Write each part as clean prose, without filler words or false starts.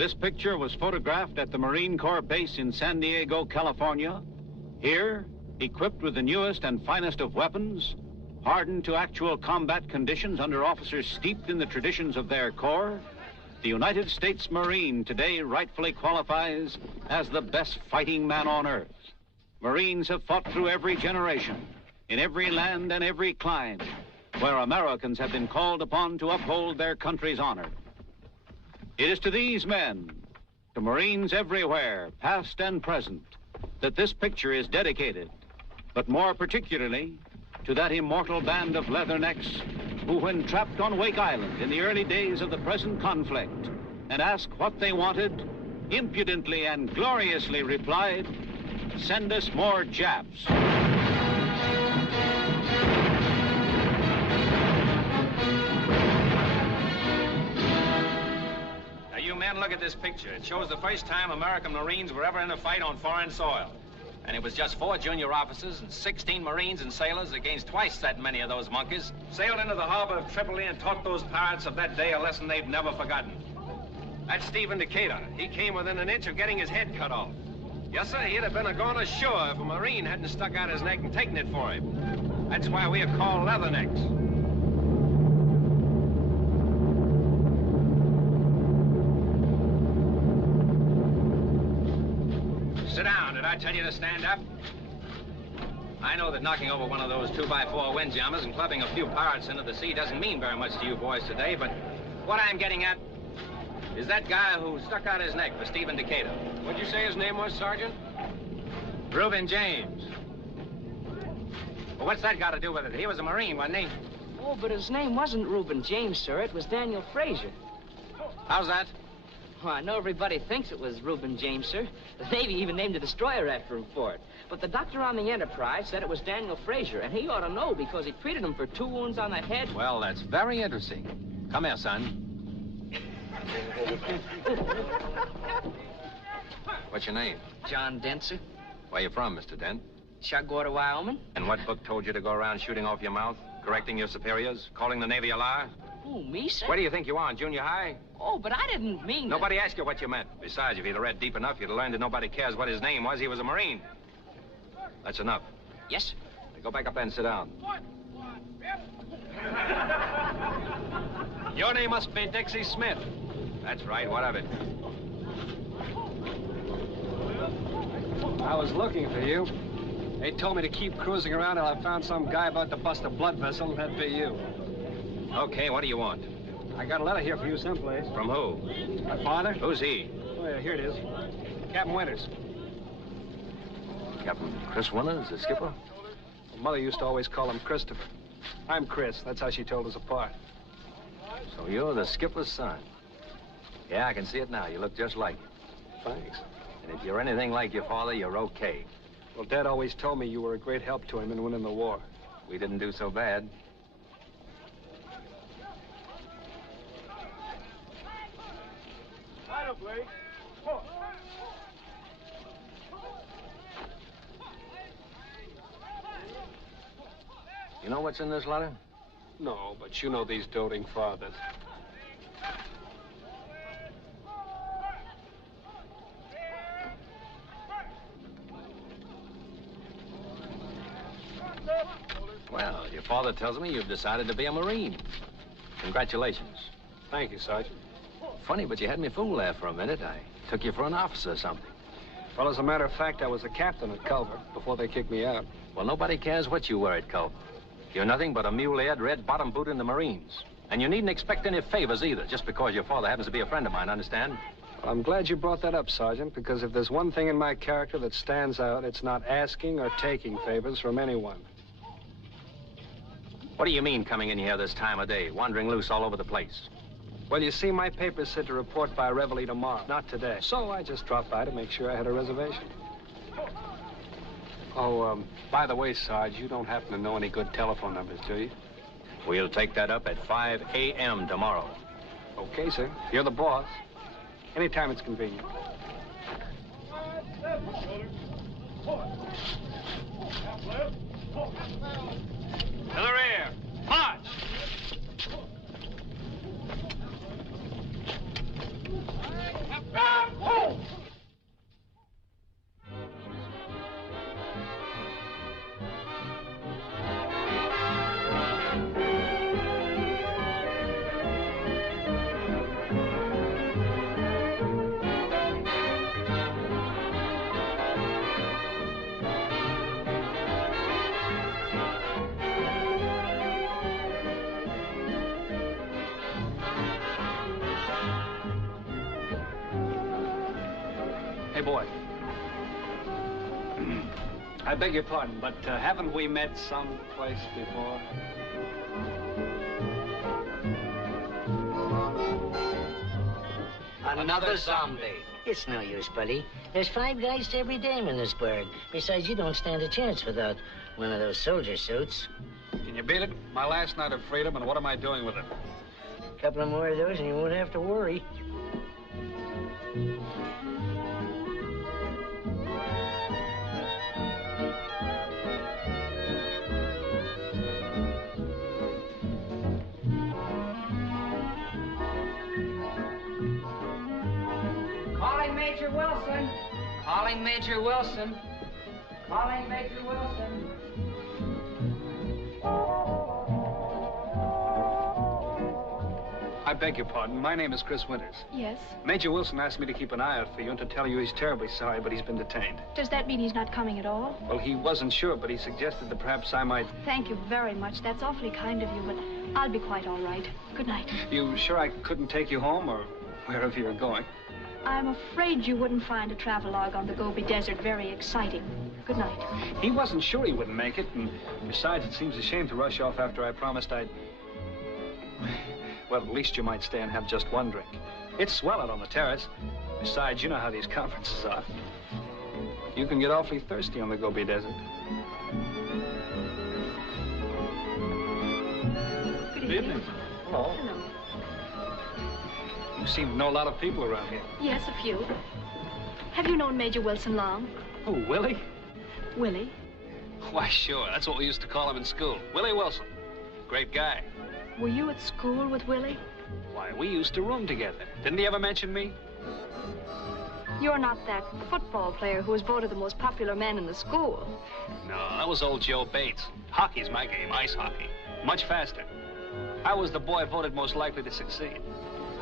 This picture was photographed at the Marine Corps base in San Diego, California. Here, equipped with the newest and finest of weapons, hardened to actual combat conditions under officers steeped in the traditions of their corps, the United States Marine today rightfully qualifies as the best fighting man on earth. Marines have fought through every generation, in every land and every clime, where Americans have been called upon to uphold their country's honor. It is to these men, to Marines everywhere, past and present, that this picture is dedicated, but more particularly to that immortal band of leathernecks who, when trapped on Wake Island in the early days of the present conflict and asked what they wanted, impudently and gloriously replied, "Send us more Japs." Now, you men, look at this picture. It shows the first time American Marines were ever in a fight on foreign soil. And it was just 4 junior officers and 16 Marines and sailors against twice that many of those monkeys. Sailed into the harbor of Tripoli and taught those pirates of that day a lesson they've never forgotten. That's Stephen Decatur. He came within an inch of getting his head cut off. Yes, sir, he'd have been gone ashore if a Marine hadn't stuck out his neck and taken it for him. That's why we are called leathernecks. Sit down. Did I tell you to stand up? I know that knocking over one of those 2x4 windjammers and clubbing a few pirates into the sea doesn't mean very much to you boys today, but what I'm getting at is that guy who stuck out his neck for Stephen Decatur. What'd you say his name was, Sergeant? Reuben James. Well, what's that got to do with it? He was a Marine, wasn't he? Oh, but his name wasn't Reuben James, sir. It was Daniel Fraser. How's that? Well, I know everybody thinks it was Reuben James, sir. The Navy even named a destroyer after him for it. But the doctor on the Enterprise said it was Daniel Fraser, and he ought to know because he treated him for 2 wounds on the head. Well, that's very interesting. Come here, son. What's your name? John Dent, sir. Where you from, Mr. Dent? Chagwater, Wyoming. And what book told you to go around shooting off your mouth, correcting your superiors, calling the Navy a liar? Oh, me, sir? Where do you think you are, in junior high? Oh, but I didn't mean that. Nobody asked you what you meant. Besides, if you'd have read deep enough, you'd have learned that nobody cares what his name was. He was a Marine. That's enough. Yes, sir. Now go back up there and sit down. Your name must be Dixie Smith. That's right. What of it? I was looking for you. They told me to keep cruising around till I found some guy about to bust a blood vessel, and that'd be you. Okay, what do you want? I got a letter here for you someplace. From who? My father? Who's he? Oh, yeah, here it is. Captain Winters. Captain Chris Winters, the skipper? Well, Mother used to always call him Christopher. I'm Chris. That's how she told us apart. So you're the skipper's son. Yeah, I can see it now. You look just like him. Thanks. And if you're anything like your father, you're okay. Well, Dad always told me you were a great help to him in winning the war. We didn't do so bad. You know what's in this letter? No, but you know these doting fathers. Well, your father tells me you've decided to be a Marine. Congratulations. Thank you, Sergeant. Funny, but you had me fooled there for a minute. I took you for an officer or something. Well, as a matter of fact, I was a captain at Culver before they kicked me out. Well, nobody cares what you were at Culver. You're nothing but a mule-eared, red-bottom boot in the Marines. And you needn't expect any favors either, just because your father happens to be a friend of mine, understand? Well, I'm glad you brought that up, Sergeant, because if there's one thing in my character that stands out, it's not asking or taking favors from anyone. What do you mean coming in here this time of day, wandering loose all over the place? Well, you see, my paper said to report by Reveille tomorrow, not today. So I just dropped by to make sure I had a reservation. Oh, by the way, Sarge, you don't happen to know any good telephone numbers, do you? We'll take that up at 5 a.m. tomorrow. Okay, sir. You're the boss. Anytime it's convenient. To the rear. March! Hey, boy. I beg your pardon, but haven't we met someplace before? Another zombie. It's no use, buddy. There's 5 guys to every dame in this burg. Besides, you don't stand a chance without one of those soldier suits. Can you beat it? My last night of freedom, and what am I doing with it? A couple of more of those and you won't have to worry. Calling Major Wilson. Calling Major Wilson. Calling Major Wilson. I beg your pardon. My name is Chris Winters. Yes. Major Wilson asked me to keep an eye out for you and to tell you he's terribly sorry, but he's been detained. Does that mean he's not coming at all? Well, he wasn't sure, but he suggested that perhaps I might... Thank you very much. That's awfully kind of you, but I'll be quite all right. Good night. You sure I couldn't take you home or wherever you're going? I'm afraid you wouldn't find a travelogue on the Gobi Desert very exciting. Good night. He wasn't sure he wouldn't make it, and besides, it seems a shame to rush off after I promised I'd... Well, at least you might stay and have just one drink. It's swell out on the terrace. Besides, you know how these conferences are. You can get awfully thirsty on the Gobi Desert. Good evening. Hello. Hello. You seem to know a lot of people around here. Yes, a few. Have you known Major Wilson long? Oh, Willie? Willie? Why, sure. That's what we used to call him in school. Willie Wilson. Great guy. Were you at school with Willie? Why, we used to room together. Didn't he ever mention me? You're not that football player who was voted the most popular man in the school. No, that was old Joe Bates. Hockey's my game, ice hockey. Much faster. I was the boy voted most likely to succeed.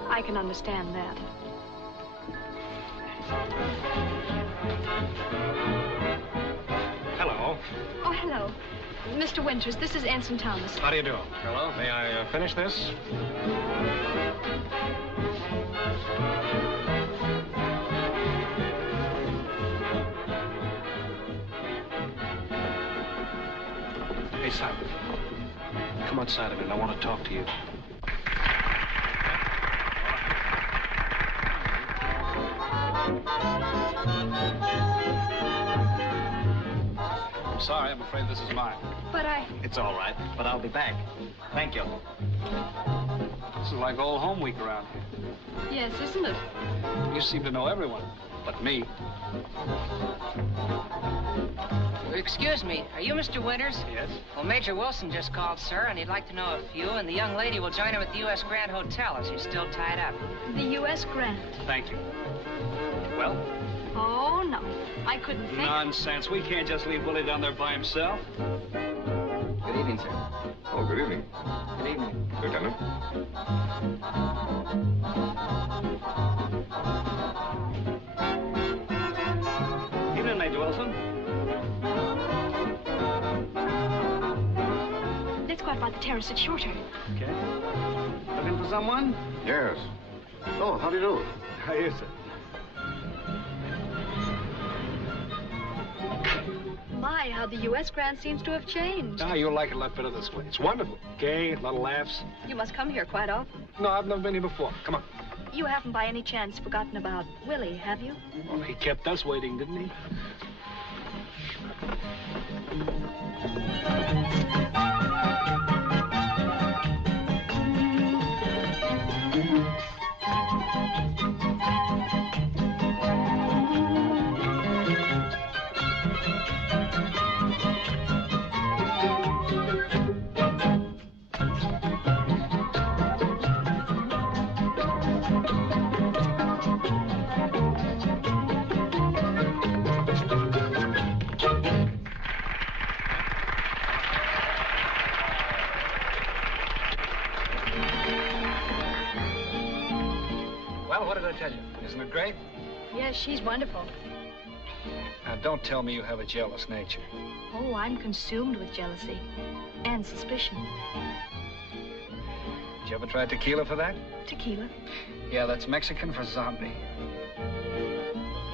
I can understand that. Hello. Oh, hello. Mr. Winters, this is Ensign Thomas. How do you do? Hello. May I finish this? Hey, son. Come outside a minute. I want to talk to you. I'm sorry. I'm afraid this is mine. But It's all right, but I'll be back. Thank you. This is like old home week around here. yes, isn't it? You seem to know everyone, but me. Excuse me, are you Mr. Winters? Yes? Well, Major Wilson just called, sir, and he'd like to know if you and the young lady will join him at the U.S. Grand Hotel as you're still tied up. The U.S. Grant. Thank you. Well? Oh, no. I couldn't think. Nonsense. We can't just leave Willie down there by himself. Good evening, sir. Oh, good evening. Good evening. Lieutenant. Evening, Major Wilson. Let's go out by the terrace. It's shorter. Okay. Looking for someone? Yes. Oh, how do you do? How are you, sir? My, how the U.S. Grant seems to have changed. Ah, you'll like it a lot better this way. It's wonderful. Gay, a lot of laughs. You must come here quite often. No, I've never been here before. Come on. You haven't by any chance forgotten about Willie, have you? Well, he kept us waiting, didn't he? Well, what did I tell you? Isn't it great? Yes, she's wonderful. Now, don't tell me you have a jealous nature. Oh, I'm consumed with jealousy and suspicion. Did you ever try tequila for that? Tequila. Yeah, that's Mexican for zombie.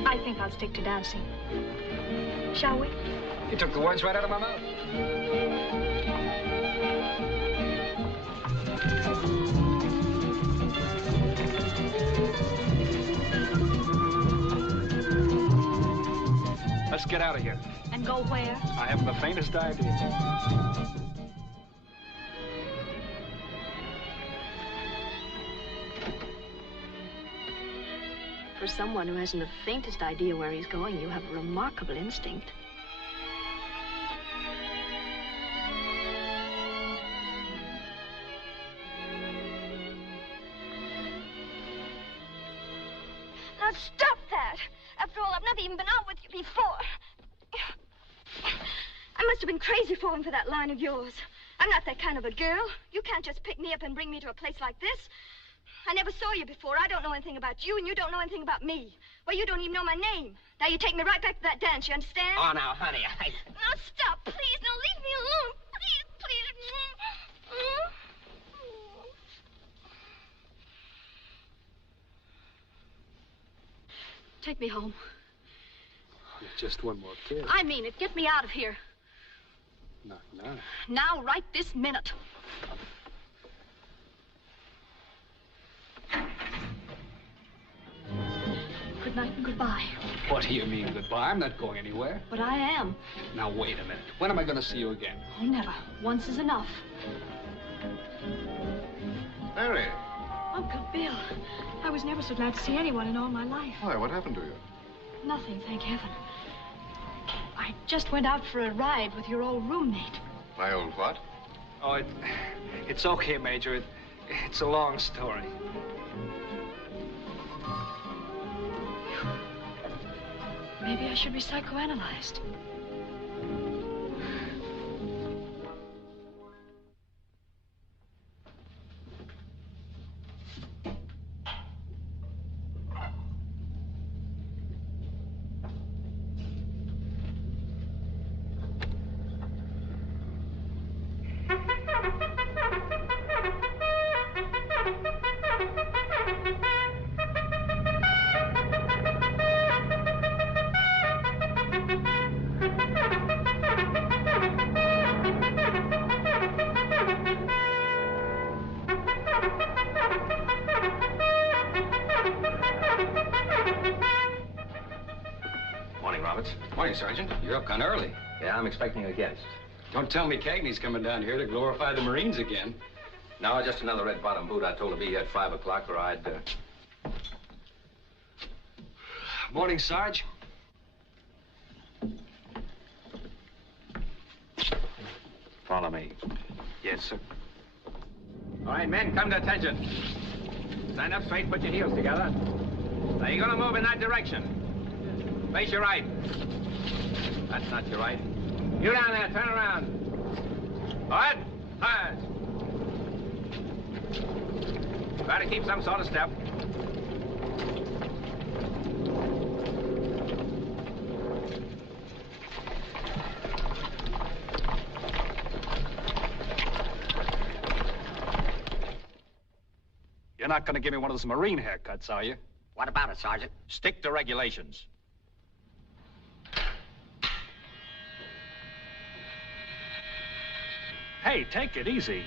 I think I'll stick to dancing. Shall we? You took the words right out of my mouth. Let's get out of here. And go where? I haven't the faintest idea. For someone who hasn't the faintest idea where he's going, you have a remarkable instinct. Now stop that! After all, I've never even been out with you before. I must have been crazy falling for that line of yours. I'm not that kind of a girl. You can't just pick me up and bring me to a place like this. I never saw you before. I don't know anything about you, and you don't know anything about me. Well, you don't even know my name. Now, you take me right back to that dance, you understand? Oh, now, honey, Now, stop, please. Now, leave me alone. Please, please. Take me home. Just one more kiss. I mean it. Get me out of here. Not now. Now, right this minute. Good night and goodbye. What do you mean, goodbye? I'm not going anywhere. But I am. Now, wait a minute. When am I going to see you again? Oh, never. Once is enough. Mary. Uncle Bill, I was never so glad to see anyone in all my life. Why, what happened to you? Nothing, thank heaven. I just went out for a ride with your old roommate. My old what? Oh, it's okay, Major. It's a long story. Maybe I should be psychoanalyzed. Morning, Sergeant. You're up kind of early. Yeah, I'm expecting a guest. Don't tell me Cagney's coming down here to glorify the Marines again. No, just another red-bottom boot. I told to be here at 5 o'clock or I'd... Morning, Sarge. Follow me. Yes, sir. All right, men, come to attention. Stand up straight, put your heels together. Now, you're gonna move in that direction. Face your right. That's not your right. You down there, turn around. All right? Hard. Try to keep some sort of step. You're not going to give me one of those Marine haircuts, are you? What about it, Sergeant? Stick to regulations. Hey, take it easy.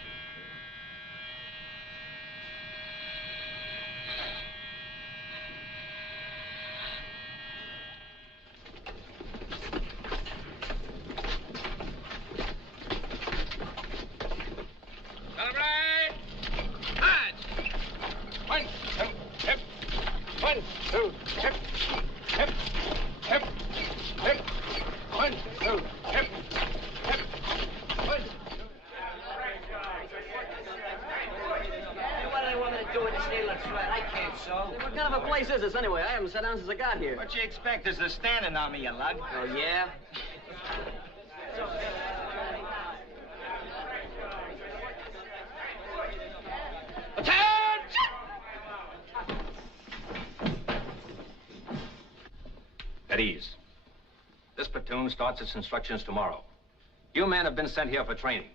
Anyway, I haven't sat down since I got here. What you expect? There's a standing on me, you lug. Oh, yeah? At ease. This platoon starts its instructions tomorrow. You men have been sent here for training.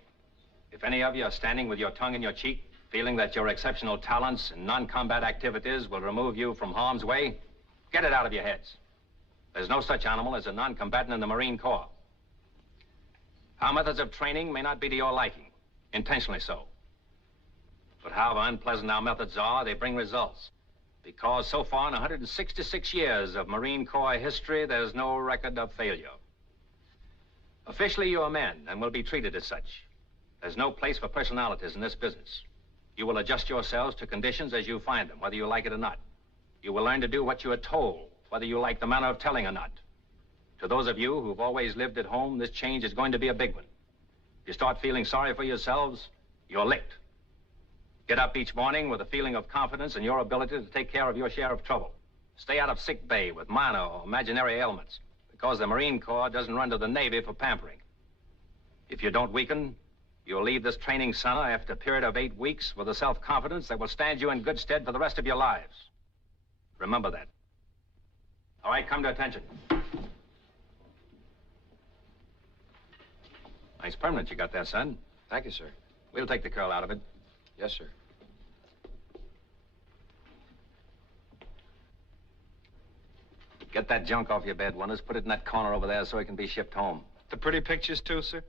If any of you are standing with your tongue in your cheek, feeling that your exceptional talents and non-combat activities will remove you from harm's way, get it out of your heads. There's no such animal as a non-combatant in the Marine Corps. Our methods of training may not be to your liking, intentionally so. But however unpleasant our methods are, they bring results. Because so far in 166 years of Marine Corps history, there's no record of failure. Officially, you are men and will be treated as such. There's no place for personalities in this business. You will adjust yourselves to conditions as you find them, whether you like it or not. You will learn to do what you are told, whether you like the manner of telling or not. To those of you who've always lived at home, this change is going to be a big one. If you start feeling sorry for yourselves, you're licked. Get up each morning with a feeling of confidence in your ability to take care of your share of trouble. Stay out of sick bay with minor or imaginary ailments, because the Marine Corps doesn't run to the Navy for pampering. If you don't weaken, you'll leave this training center after a period of 8 weeks with a self-confidence that will stand you in good stead for the rest of your lives. Remember that. All right, come to attention. Nice permanent you got there, son. Thank you, sir. We'll take the curl out of it. Yes, sir. Get that junk off your bed, Winters. Put it in that corner over there so it can be shipped home. The pretty pictures, too, sir?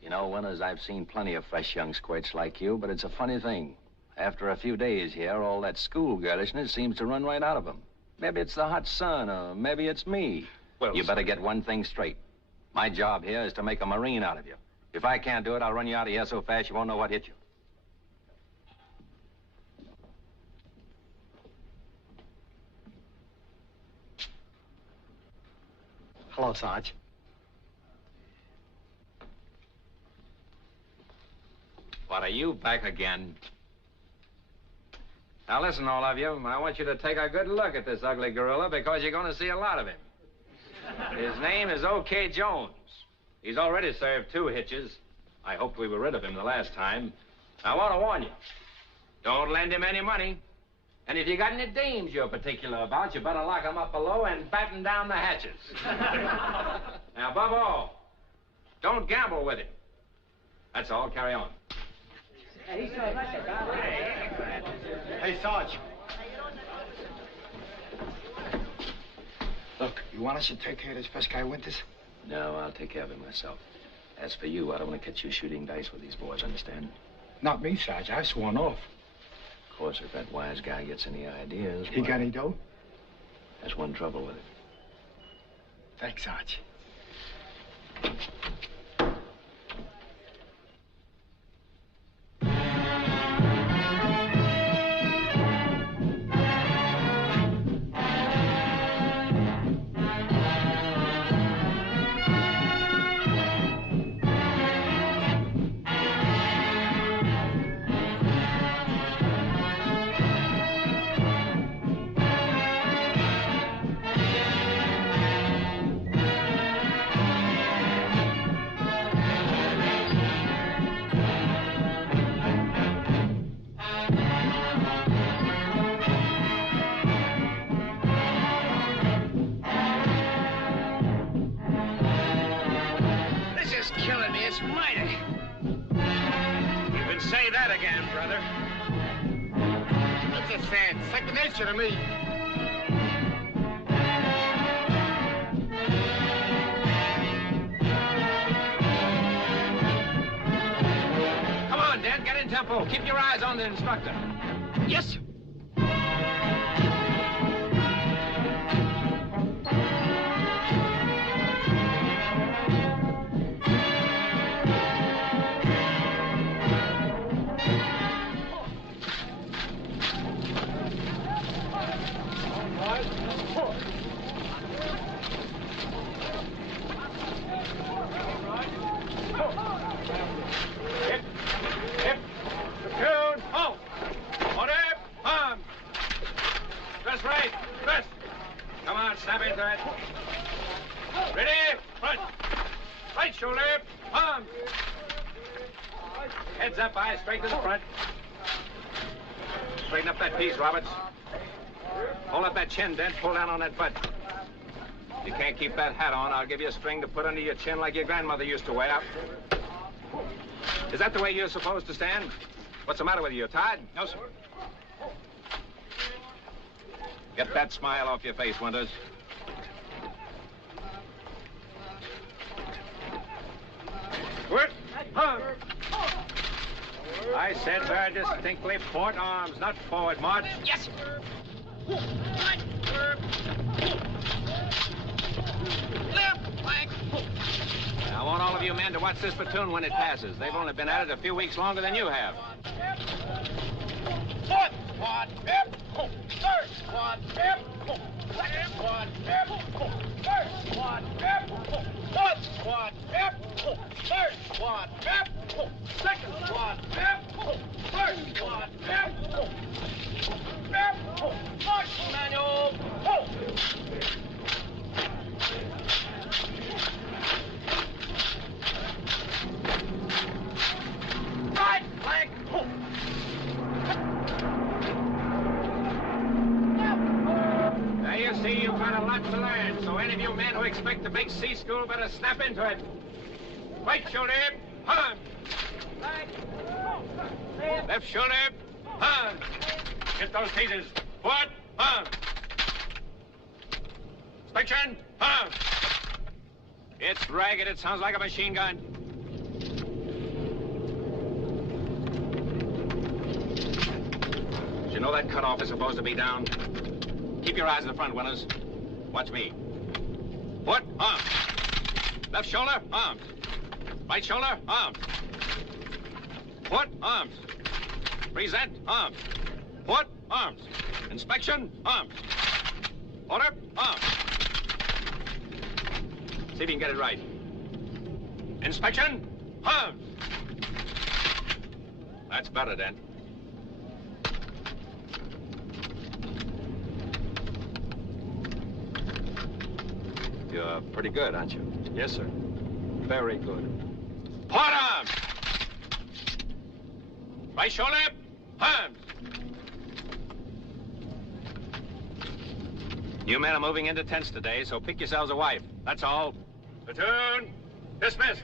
You know, Winters, I've seen plenty of fresh young squirts like you, but it's a funny thing. After a few days here, all that schoolgirlishness seems to run right out of them. Maybe it's the hot sun, or maybe it's me. Well, you better get one thing straight. My job here is to make a Marine out of you. If I can't do it, I'll run you out of here so fast you won't know what hit you. Hello, Sarge. What, are you back again? Now listen, all of you. I want you to take a good look at this ugly gorilla because you're going to see a lot of him. His name is O.K. Jones. He's already served 2 hitches. I hoped we were rid of him the last time. I want to warn you. Don't lend him any money. And if you got any dames you're particular about, you better lock them up below and batten down the hatches. Now, above all, don't gamble with him. That's all. Carry on. Hey, Sarge. Look, you want us to take care of this first guy, Winters? No, I'll take care of him myself. As for you, I don't want to catch you shooting dice with these boys, understand? Not me, Sarge. I've sworn off. Of course, if that wise guy gets any ideas... He got any dough? There's one trouble with it. Thanks, Sarge. Second nature to me. Come on, Dad, get in tempo. Keep your eyes on the instructor. Yes, sir. Straight to the front. Straighten up that piece, Roberts. Hold up that chin, Dent. Pull down on that butt. If you can't keep that hat on, I'll give you a string to put under your chin like your grandmother used to wear. Is that the way you're supposed to stand? What's the matter with you? You're tired? No, sir. Get that smile off your face, Winters. What? Huh? I said very distinctly, port arms, not forward march. Yes, sir. Left flank. I want all of you men to watch this platoon when it passes. They've only been at it a few weeks longer than you have. Fourth squad, fifth, third squad, fifth, second squad, fifth, third squad, fifth, fourth squad, fifth, third squad, fifth, second squad, fifth, third squad, fifth, march manual, right flank, Now you see, you've got a lot to learn, so any of you men who expect to make sea school better snap into it. Right shoulder, hun. Left shoulder, hun. Get those teasers. Forward, hun. Inspection, hun. It's ragged. It sounds like a machine gun. Did you know that cutoff is supposed to be down? Keep your eyes in the front, Winters. Watch me. Foot, arms. Left shoulder, arms. Right shoulder, arms. Foot, arms. Present, arms. Foot, arms. Inspection, arms. Order, arms. See if you can get it right. Inspection, arms. That's better, then. You're pretty good, aren't you? Yes, sir. Very good. Port arms! Right shoulder, arms! You men are moving into tents today, so pick yourselves a wife. That's all. Platoon, dismissed.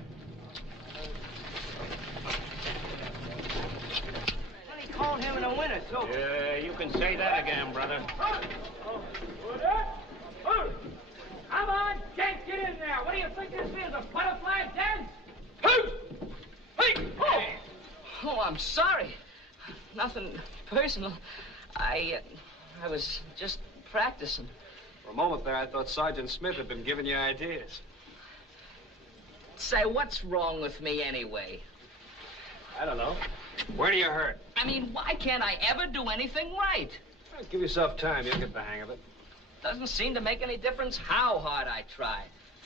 He called him in the winter, too. Yeah, you can say that again, brother. Come on, Jake, get in there. What do you think this is, a butterfly den? Oh, I'm sorry. Nothing personal. I was just practicing. For a moment there, I thought Sergeant Smith had been giving you ideas. Say, what's wrong with me anyway? I don't know. Where do you hurt? I mean, why can't I ever do anything right? Well, give yourself time. You'll get the hang of it. Doesn't seem to make any difference how hard I try.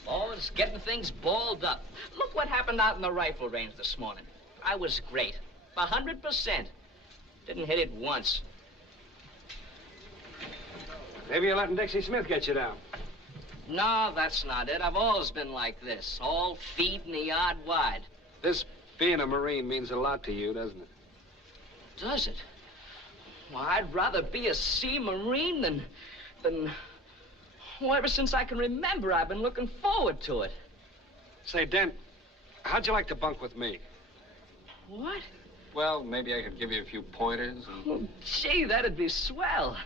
Always getting things balled up. Look what happened out in the rifle range this morning. I was great. 100%. Didn't hit it once. Maybe you're letting Dixie Smith get you down. No, that's not it. I've always been like this. All feet in the yard wide. This being a Marine means a lot to you, doesn't it? Does it? Well, I'd rather be a sea Marine than... Well, ever since I can remember, I've been looking forward to it. Say, Dent, how'd you like to bunk with me? What? Well, maybe I could give you a few pointers. Oh, gee, that'd be swell.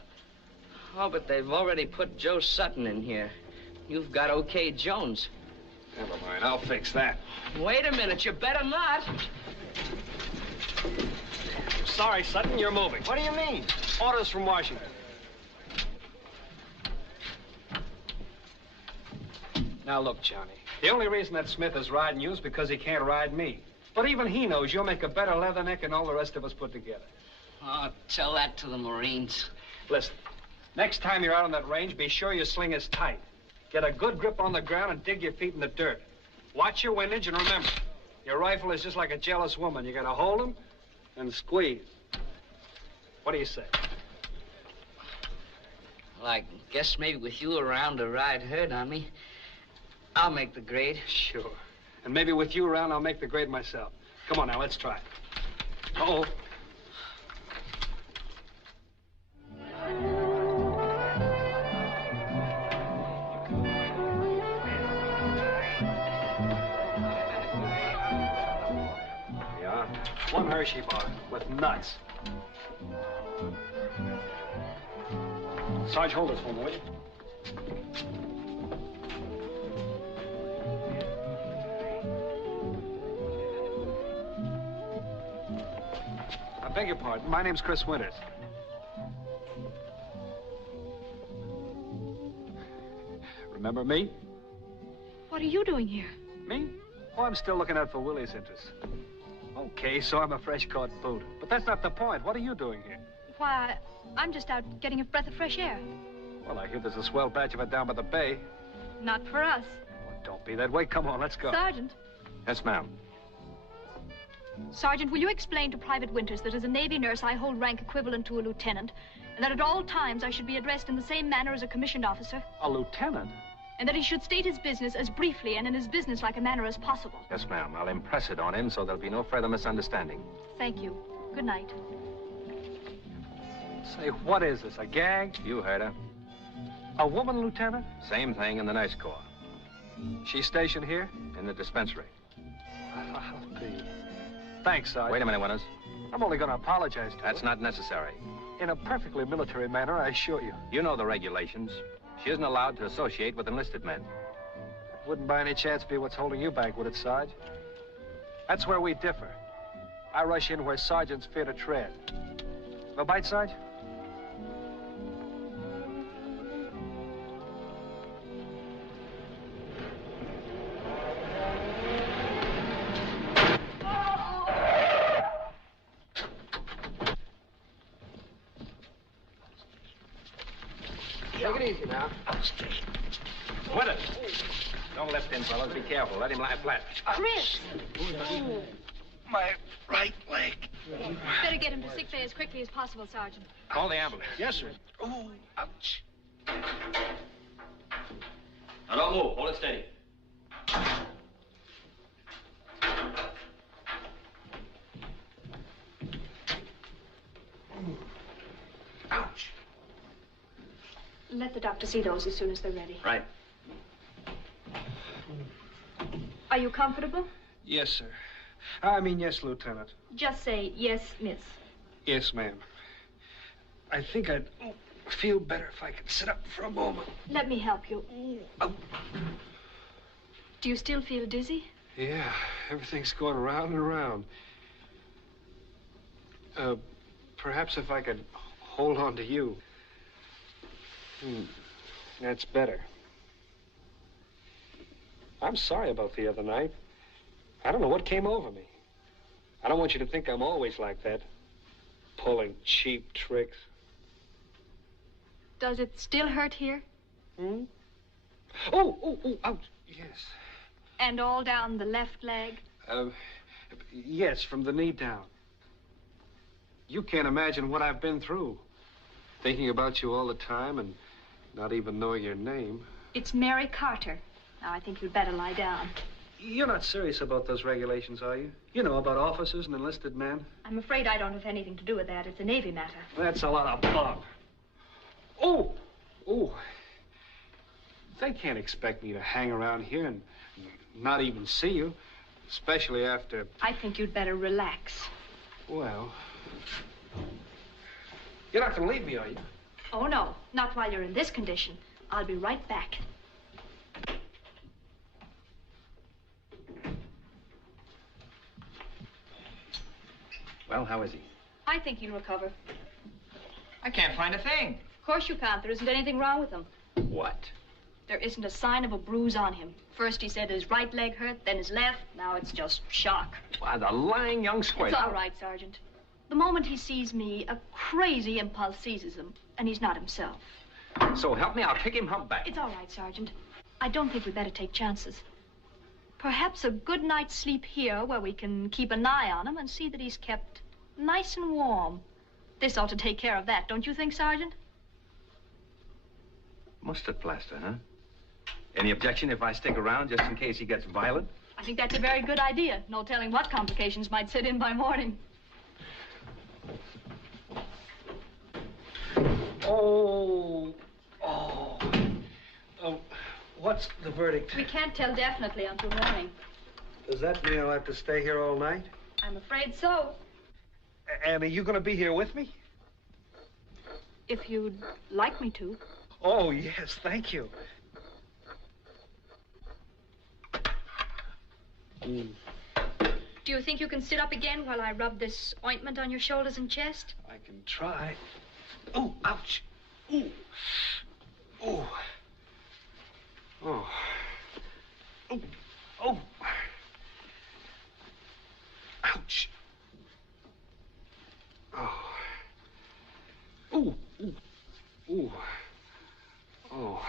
Oh, but they've already put Joe Sutton in here. You've got OK Jones. Never mind, I'll fix that. Wait a minute, you better not. Sorry, Sutton, you're moving. What do you mean? Orders from Washington. Now, look, Johnny. The only reason that Smith is riding you is because he can't ride me. But even he knows you'll make a better leatherneck than all the rest of us put together. Oh, tell that to the Marines. Listen, next time you're out on that range, be sure your sling is tight. Get a good grip on the ground and dig your feet in the dirt. Watch your windage and remember, your rifle is just like a jealous woman. You gotta hold him and squeeze. What do you say? Well, I guess maybe with you around to ride herd on me, I'll make the grade. Sure. And maybe with you around, I'll make the grade myself. Come on now, let's try. Uh-oh. Yeah, one Hershey bar with nuts. Sarge, hold this for me, will you? I beg your pardon. My name's Chris Winters. Remember me? What are you doing here? Me? Oh, I'm still looking out for Willie's interests. Okay, so I'm a fresh-caught boot. But that's not the point. What are you doing here? Why, I'm just out getting a breath of fresh air. Well, I hear there's a swell batch of it down by the bay. Not for us. Oh, don't be that way. Come on, let's go. Sergeant. Yes, ma'am. Sergeant, will you explain to Private Winters that as a Navy nurse I hold rank equivalent to a lieutenant, and that at all times I should be addressed in the same manner as a commissioned officer? A lieutenant? And that he should state his business as briefly and in as businesslike a manner as possible. Yes, ma'am. I'll impress it on him so there'll be no further misunderstanding. Thank you. Good night. Say, what is this, a gag? You heard her. A woman, Lieutenant? Same thing in the Nurse Corps. She's stationed here? In the dispensary. I'll be... Thanks, Sergeant. Wait a minute, Winters. I'm only going to apologize to That's her. not necessary. In a perfectly military manner, I assure you. You know the regulations. She isn't allowed to associate with enlisted men. Wouldn't by any chance be what's holding you back, would it, Sarge? That's where we differ. I rush in where sergeants fear to tread. No bite, Sarge? Take it easy now. Winters! Don't lift in, fellas. Be careful. Let him lie flat. Chris! My right leg. Better get him to sick bay as quickly as possible, Sergeant. Call the ambulance. Yes, sir. Oh, ouch. Now, don't move. Hold it steady. Ouch. Let the doctor see those as soon as they're ready. Right. Are you comfortable? Yes, sir. I mean, yes, Lieutenant. Just say, yes, miss. Yes, ma'am. I think I'd feel better if I could sit up for a moment. Let me help you. Oh. Do you still feel dizzy? Yeah, everything's going round and around. Perhaps if I could hold on to you. That's better. I'm sorry about the other night. I don't know what came over me. I don't want you to think I'm always like that, pulling cheap tricks. Does it still hurt here? Oh, ouch. Yes. And all down the left leg? Yes, from the knee down. You can't imagine what I've been through. Thinking about you all the time and not even knowing your name. It's Mary Carter. Now, I think you'd better lie down. You're not serious about those regulations, are you? You know, about officers and enlisted men? I'm afraid I don't have anything to do with that. It's a Navy matter. That's a lot of bunk. Oh! They can't expect me to hang around here and not even see you, especially after... I think you'd better relax. Well... You're not going to leave me, are you? Oh, no. Not while you're in this condition. I'll be right back. Well, how is he? I think he'll recover. I can't find a thing. Of course you can't. There isn't anything wrong with him. What? There isn't a sign of a bruise on him. First he said his right leg hurt, then his left. Now it's just shock. Why, the lying young squid. It's all right, Sergeant. The moment he sees me, a crazy impulse seizes him, and he's not himself. So help me, I'll kick him humpback. It's all right, Sergeant. I don't think we'd better take chances. Perhaps a good night's sleep here where we can keep an eye on him and see that he's kept nice and warm. This ought to take care of that, don't you think, Sergeant? Mustard plaster, huh? Any objection if I stick around just in case he gets violent? I think that's a very good idea. No telling what complications might set in by morning. What's the verdict? We can't tell definitely until morning. Does that mean I'll have to stay here all night? I'm afraid so. And are you going to be here with me? If you'd like me to. Oh, yes, thank you. Do you think you can sit up again while I rub this ointment on your shoulders and chest? I can try. Oh, ouch. Ooh. Oh. Oh. Oh. Oh. Ouch. Oh. Ooh. Ooh. Ooh. Oh.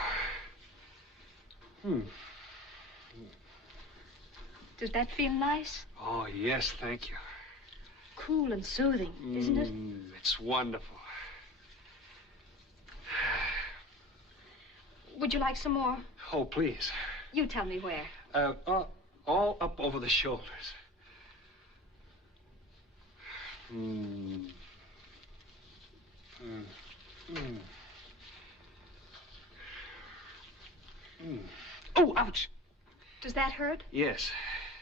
Does that feel nice? Oh, yes, thank you. Cool and soothing, isn't it? It's wonderful. Would you like some more? Oh, please. You tell me where. All up over the shoulders. Oh, ouch! Does that hurt? Yes.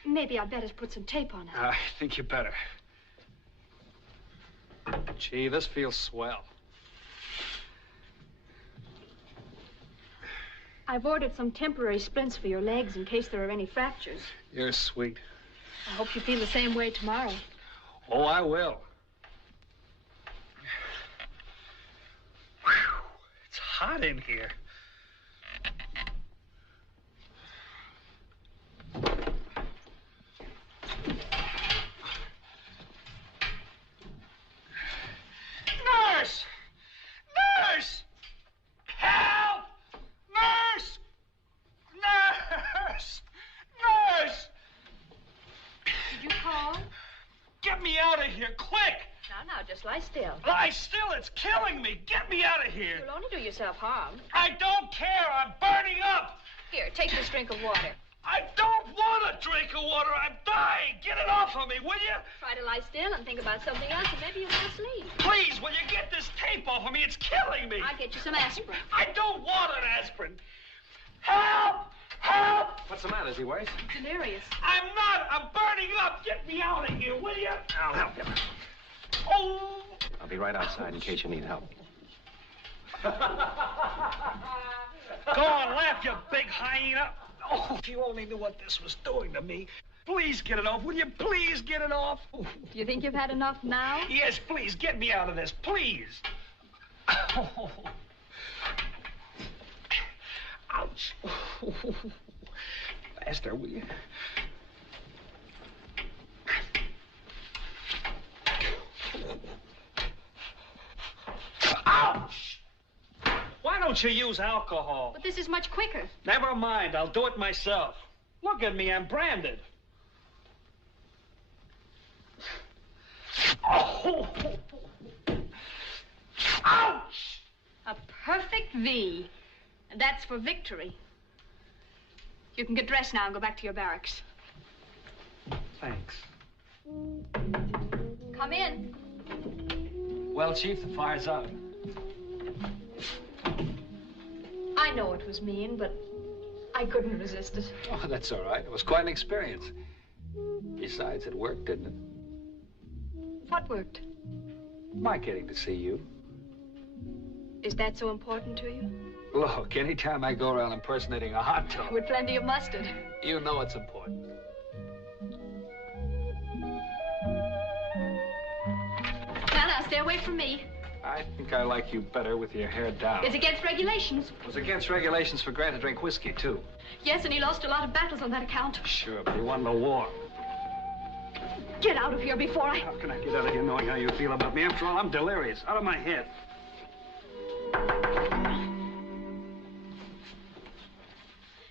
Maybe I'd better put some tape on it. I think you better. Gee, this feels swell. I've ordered some temporary splints for your legs in case there are any fractures. You're sweet. I hope you feel the same way tomorrow. Oh, I will. Whew, it's hot in here. Nurse! Nurse! Help! Nurse! Nurse! Nurse! Did you call? Get me out of here, quick! Now, just lie still. Lie still, it's killing me. Get me out of here. You'll only do yourself harm. I don't care, I'm burning up. Here, take this drink of water. I don't want a drink of water, I'm dying. Get it off of me, will you? Try to lie still and think about something else, and maybe you'll go to sleep. Please, will you get this tape off of me? It's killing me. I'll get you some aspirin. I don't want an aspirin. Help! Help! What's the matter? Is he worse? Delirious. I'm not. I'm burning up. Get me out of here, will you? I'll help you. Oh! I'll be right outside in case you need help. Go on, laugh, you big hyena. Oh, if you only knew what this was doing to me. Please get it off. Will you please get it off? Do you think you've had enough now? Yes, please, get me out of this, please. Oh. Ouch. Faster, will you? Ouch! Why don't you use alcohol? But this is much quicker. Never mind, I'll do it myself. Look at me, I'm branded. Oh! Ouch! A perfect V. And that's for victory. You can get dressed now and go back to your barracks. Thanks. Come in. Well, Chief, the fire's out. I know it was mean, but I couldn't resist it. Oh, that's all right. It was quite an experience. Besides, it worked, didn't it? What worked? My getting to see you. Is that so important to you? Look, anytime I go around impersonating a hot tub, With plenty of mustard. you know it's important. Now, stay away from me. I think I like you better with your hair down. It's against regulations. It was against regulations for Grant to drink whiskey, too. Yes, and he lost a lot of battles on that account. Sure, but he won the war. Get out of here before I... How can I get out of here knowing how you feel about me? After all, I'm delirious. Out of my head.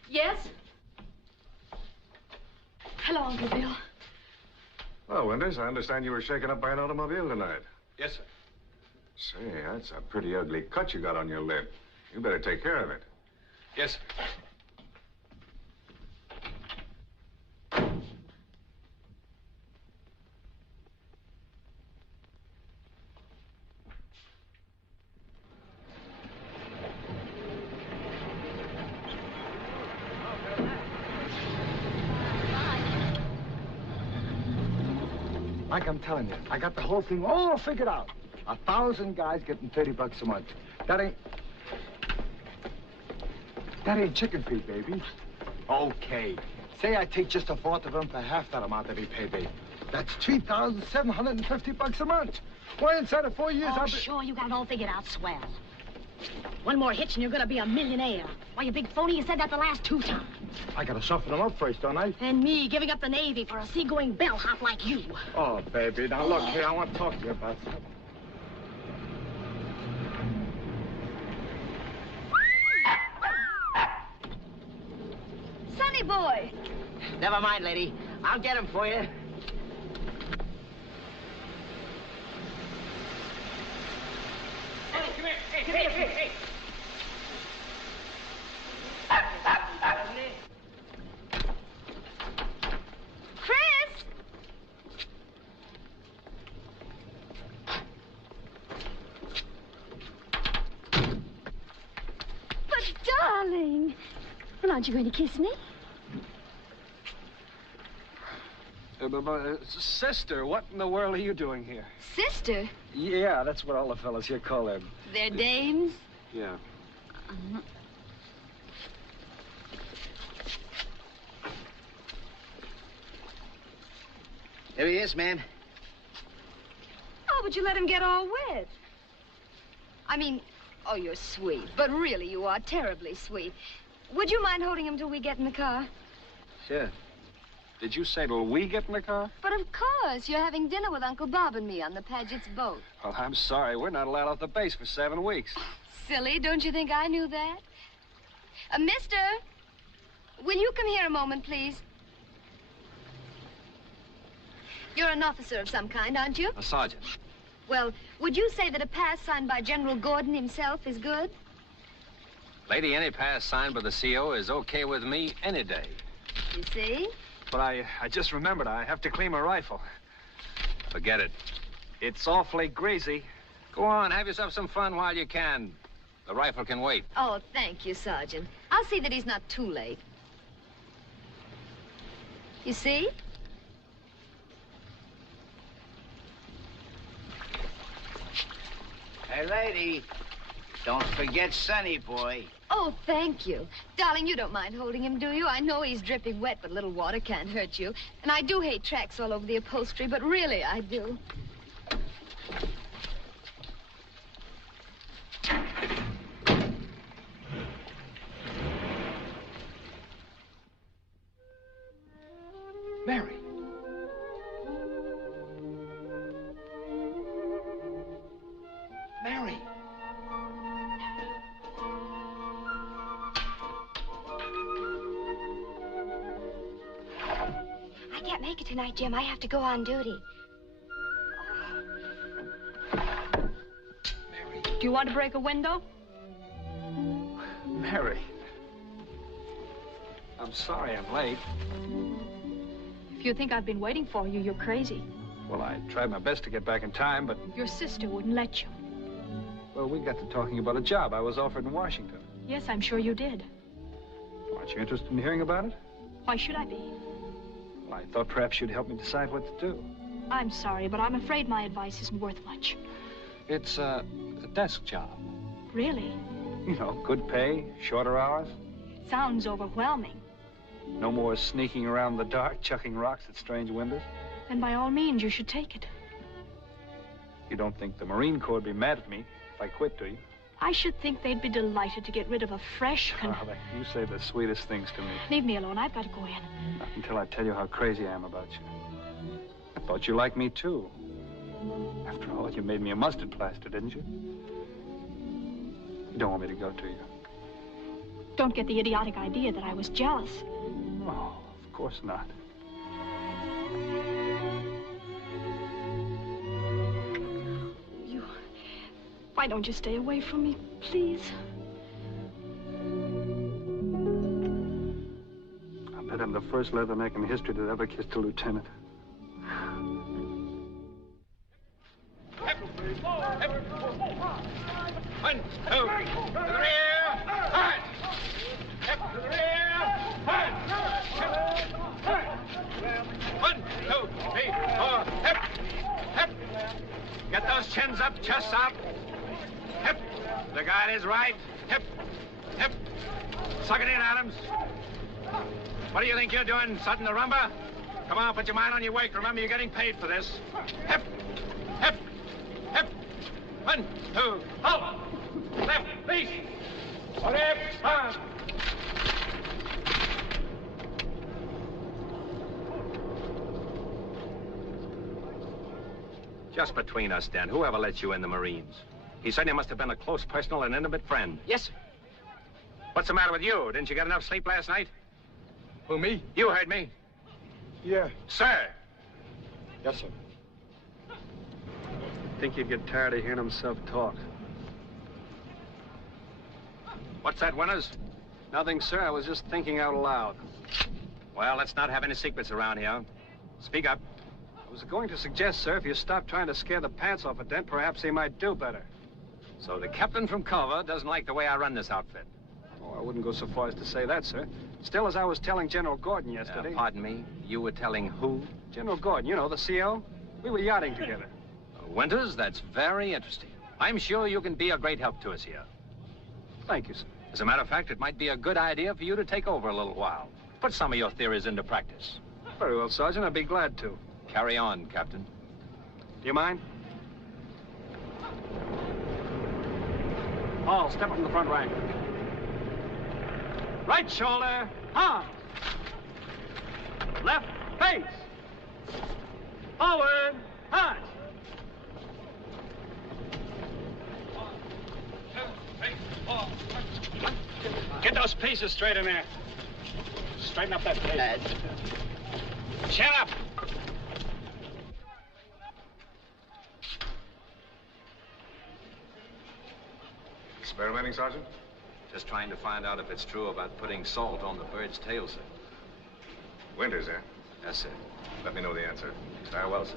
Yes? Hello, Uncle Bill. Well, Winters, I understand you were shaken up by an automobile tonight. Yes, sir. Say, that's a pretty ugly cut you got on your lip. You better take care of it. Yes, sir. Like I'm telling you, I got the whole thing all figured out. 1,000 guys getting $30 a month. That ain't chicken feed, baby. Okay. Say I take just a fourth of them for half that amount every payday. That's $3,750 a month. Why, inside of 4 years, Oh, sure, you got it all figured out swell. One more hitch and you're gonna be a millionaire. Why, you big phony, you said that the last 2 times. I gotta soften them up first, don't I? And me giving up the Navy for a seagoing bellhop like you. Oh, baby, now look here, I want to talk to you about something. Sonny boy! Never mind, lady. I'll get him for you. Hey, come here. Hey. Chris! But, darling, well, aren't you going to kiss me? Sister, what in the world are you doing here? Sister? Yeah, that's what all the fellas here call them. They're dames? Yeah. There he is, ma'am. Oh, but you let him get all wet. I mean, oh, you're sweet. But really, you are terribly sweet. Would you mind holding him till we get in the car? Sure. Did you say till we get in the car? But of course, you're having dinner with Uncle Bob and me on the Paget's boat. Well, I'm sorry. We're not allowed off the base for 7 weeks. Silly, don't you think I knew that? Mister, will you come here a moment, please? You're an officer of some kind, aren't you? A sergeant. Well, would you say that a pass signed by General Gordon himself is good? Lady, any pass signed by the CO is okay with me any day. You see? But I just remembered I have to clean my rifle. Forget it. It's awfully greasy. Go on, have yourself some fun while you can. The rifle can wait. Oh, thank you, Sergeant. I'll see that he's not too late. You see? Hey, lady, don't forget Sonny boy. Oh, thank you. Darling, you don't mind holding him, do you? I know he's dripping wet, but a little water can't hurt you. And I do hate tracks all over the upholstery, but really I do. Mary. Mary. I can't make it tonight, Jim. I have to go on duty. Do you want to break a window? Mary. I'm sorry I'm late. If you think I've been waiting for you, you're crazy. Well, I tried my best to get back in time, but... Your sister wouldn't let you. Well, we got to talking about a job I was offered in Washington. Yes, I'm sure you did. Aren't you interested in hearing about it? Why should I be? Well, I thought perhaps you'd help me decide what to do. I'm sorry, but I'm afraid my advice isn't worth much. It's a desk job. Really? You know, good pay, shorter hours. Sounds overwhelming. No more sneaking around the dark, chucking rocks at strange windows. Then by all means, you should take it. You don't think the Marine Corps would be mad at me if I quit, do you? I should think they'd be delighted to get rid of a fresh... Darling, you say the sweetest things to me. Leave me alone. I've got to go in. Not until I tell you how crazy I am about you. I thought you liked me, too. After all, you made me a mustard plaster, didn't you? You don't want me to go, do you? Don't get the idiotic idea that I was jealous. Oh, of course not. Why don't you stay away from me, please? I bet I'm the first leatherneck in history that ever kissed a lieutenant. One, two, to the rear, hard. Step to the rear, hard. One, two, three, four, hip, hip. Get those chins up, chests out. Hip. The guide is right. Hip. Hip. Suck it in, Adams. What do you think you're doing, Sutton the rumba? Come on, put your mind on your work. Remember, you're getting paid for this. Hip. Hip. Hip. 1, 2, halt. Left, please. On hip. On. Just between us, Dan, whoever let you in the Marines? He said you must have been a close personal and intimate friend. Yes, sir. What's the matter with you? Didn't you get enough sleep last night? Who, me? You heard me. Yeah. Sir. Yes, sir. I think he'd get tired of hearing himself talk. What's that, Winters? Nothing, sir. I was just thinking out loud. Well, let's not have any secrets around here. Speak up. I was going to suggest, sir, if you stop trying to scare the pants off a dent, perhaps he might do better. So the captain from Culver doesn't like the way I run this outfit. Oh, I wouldn't go so far as to say that, sir. Still, as I was telling General Gordon yesterday... pardon me? You were telling who? General Gordon, you know, the CO. We were yachting together. Winters, that's very interesting. I'm sure you can be a great help to us here. Thank you, sir. As a matter of fact, it might be a good idea for you to take over a little while. Put some of your theories into practice. Very well, Sergeant. I'd be glad to. Carry on, Captain. Do you mind? Paul, step up in the front rank. Right shoulder, on. Left face. Forward, on. Get those pieces straight in there. Straighten up that face. Chin up. Experimenting, Sergeant? Just trying to find out if it's true about putting salt on the bird's tail, sir. Winters, eh? Yes, sir. Let me know the answer. Very well, sir.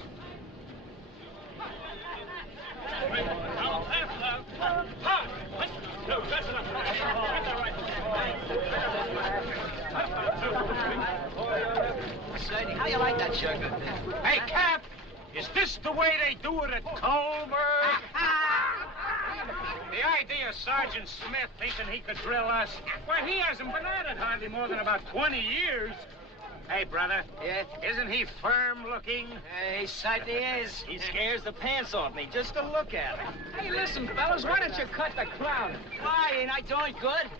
Sadie, how do you like that sugar? Hey, Cap, is this the way they do it at Culver? The idea of Sergeant Smith thinking he could drill us. Well, he hasn't been at it hardly more than about 20 years. Hey, brother. Yeah? Isn't he firm looking? He certainly is. He scares the pants off me just to look at him. Hey, listen, fellas, why don't you cut the clown? Why, ain't I doing good?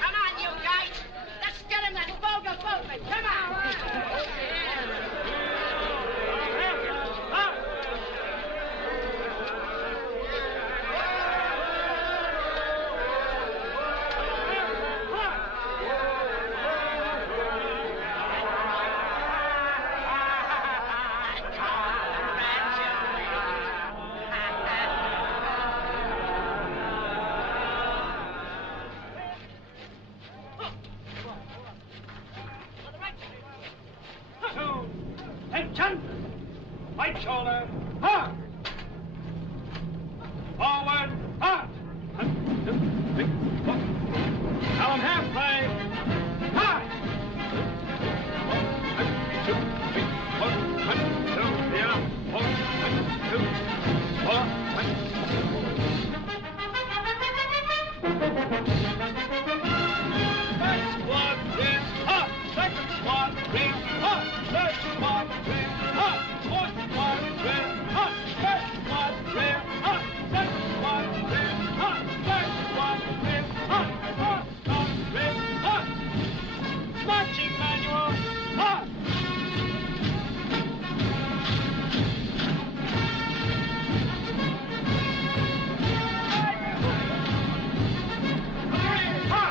Come on, you guys. Let's get in that vulgar boatman. Come on. Right shoulder, hard. Forward, hard. 1, 2, 3, 4. Now I'm half play. Hard. 1, 2, 3, 4. 1, 2, yeah. 4, 1, 2, 4. First squad, red, hard. Second squad, red, hard. Third squad, red, hard. Fourth squad, red, hot. First squad, red, hot. Second squad, red, hot. Third squad, red, hot. Fourth squad, red, hot. Marching manual, hot.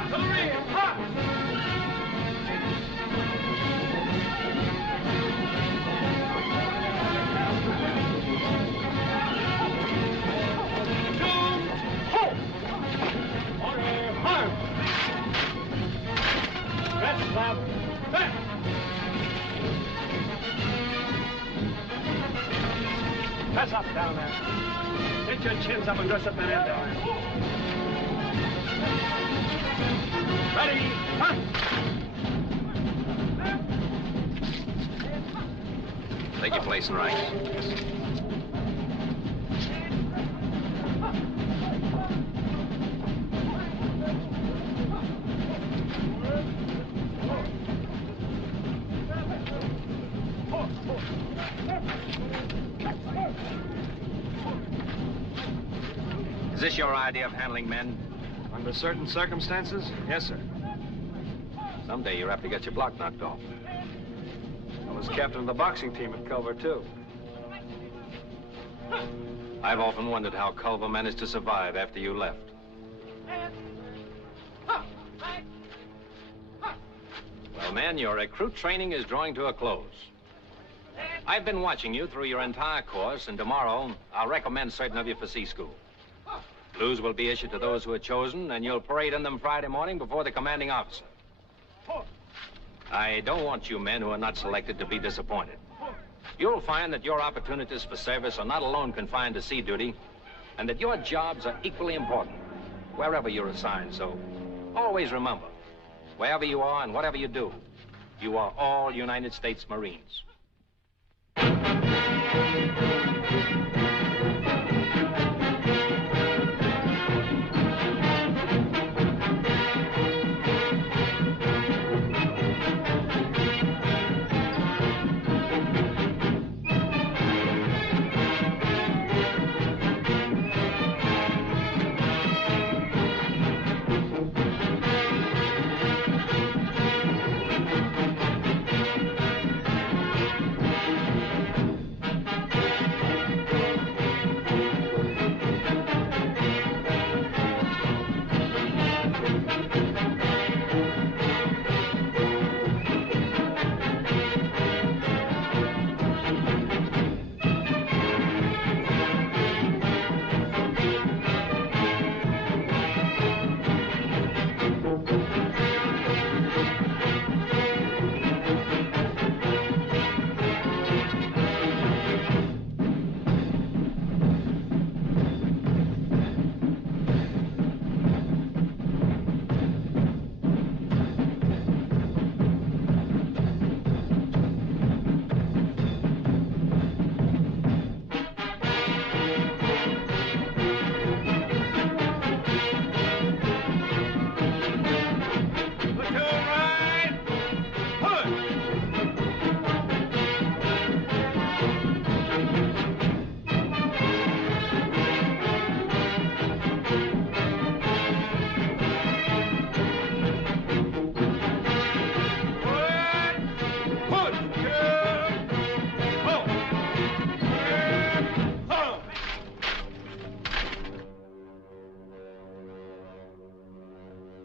To the rear, hot. Back. Press up down there. Get your chins up and dress up that end down. Ready, hunt! Take your place in ranks. Is this your idea of handling men? Under certain circumstances, yes, sir. Someday you're apt to get your block knocked off. I was captain of the boxing team at Culver, too. I've often wondered how Culver managed to survive after you left. Well, men, your recruit training is drawing to a close. I've been watching you through your entire course, and tomorrow I'll recommend certain of you for C School. Blues will be issued to those who are chosen, and you'll parade in them Friday morning before the commanding officer. I don't want you men who are not selected to be disappointed. You'll find that your opportunities for service are not alone confined to sea duty, and that your jobs are equally important, wherever you're assigned. So always remember, wherever you are and whatever you do, you are all United States Marines.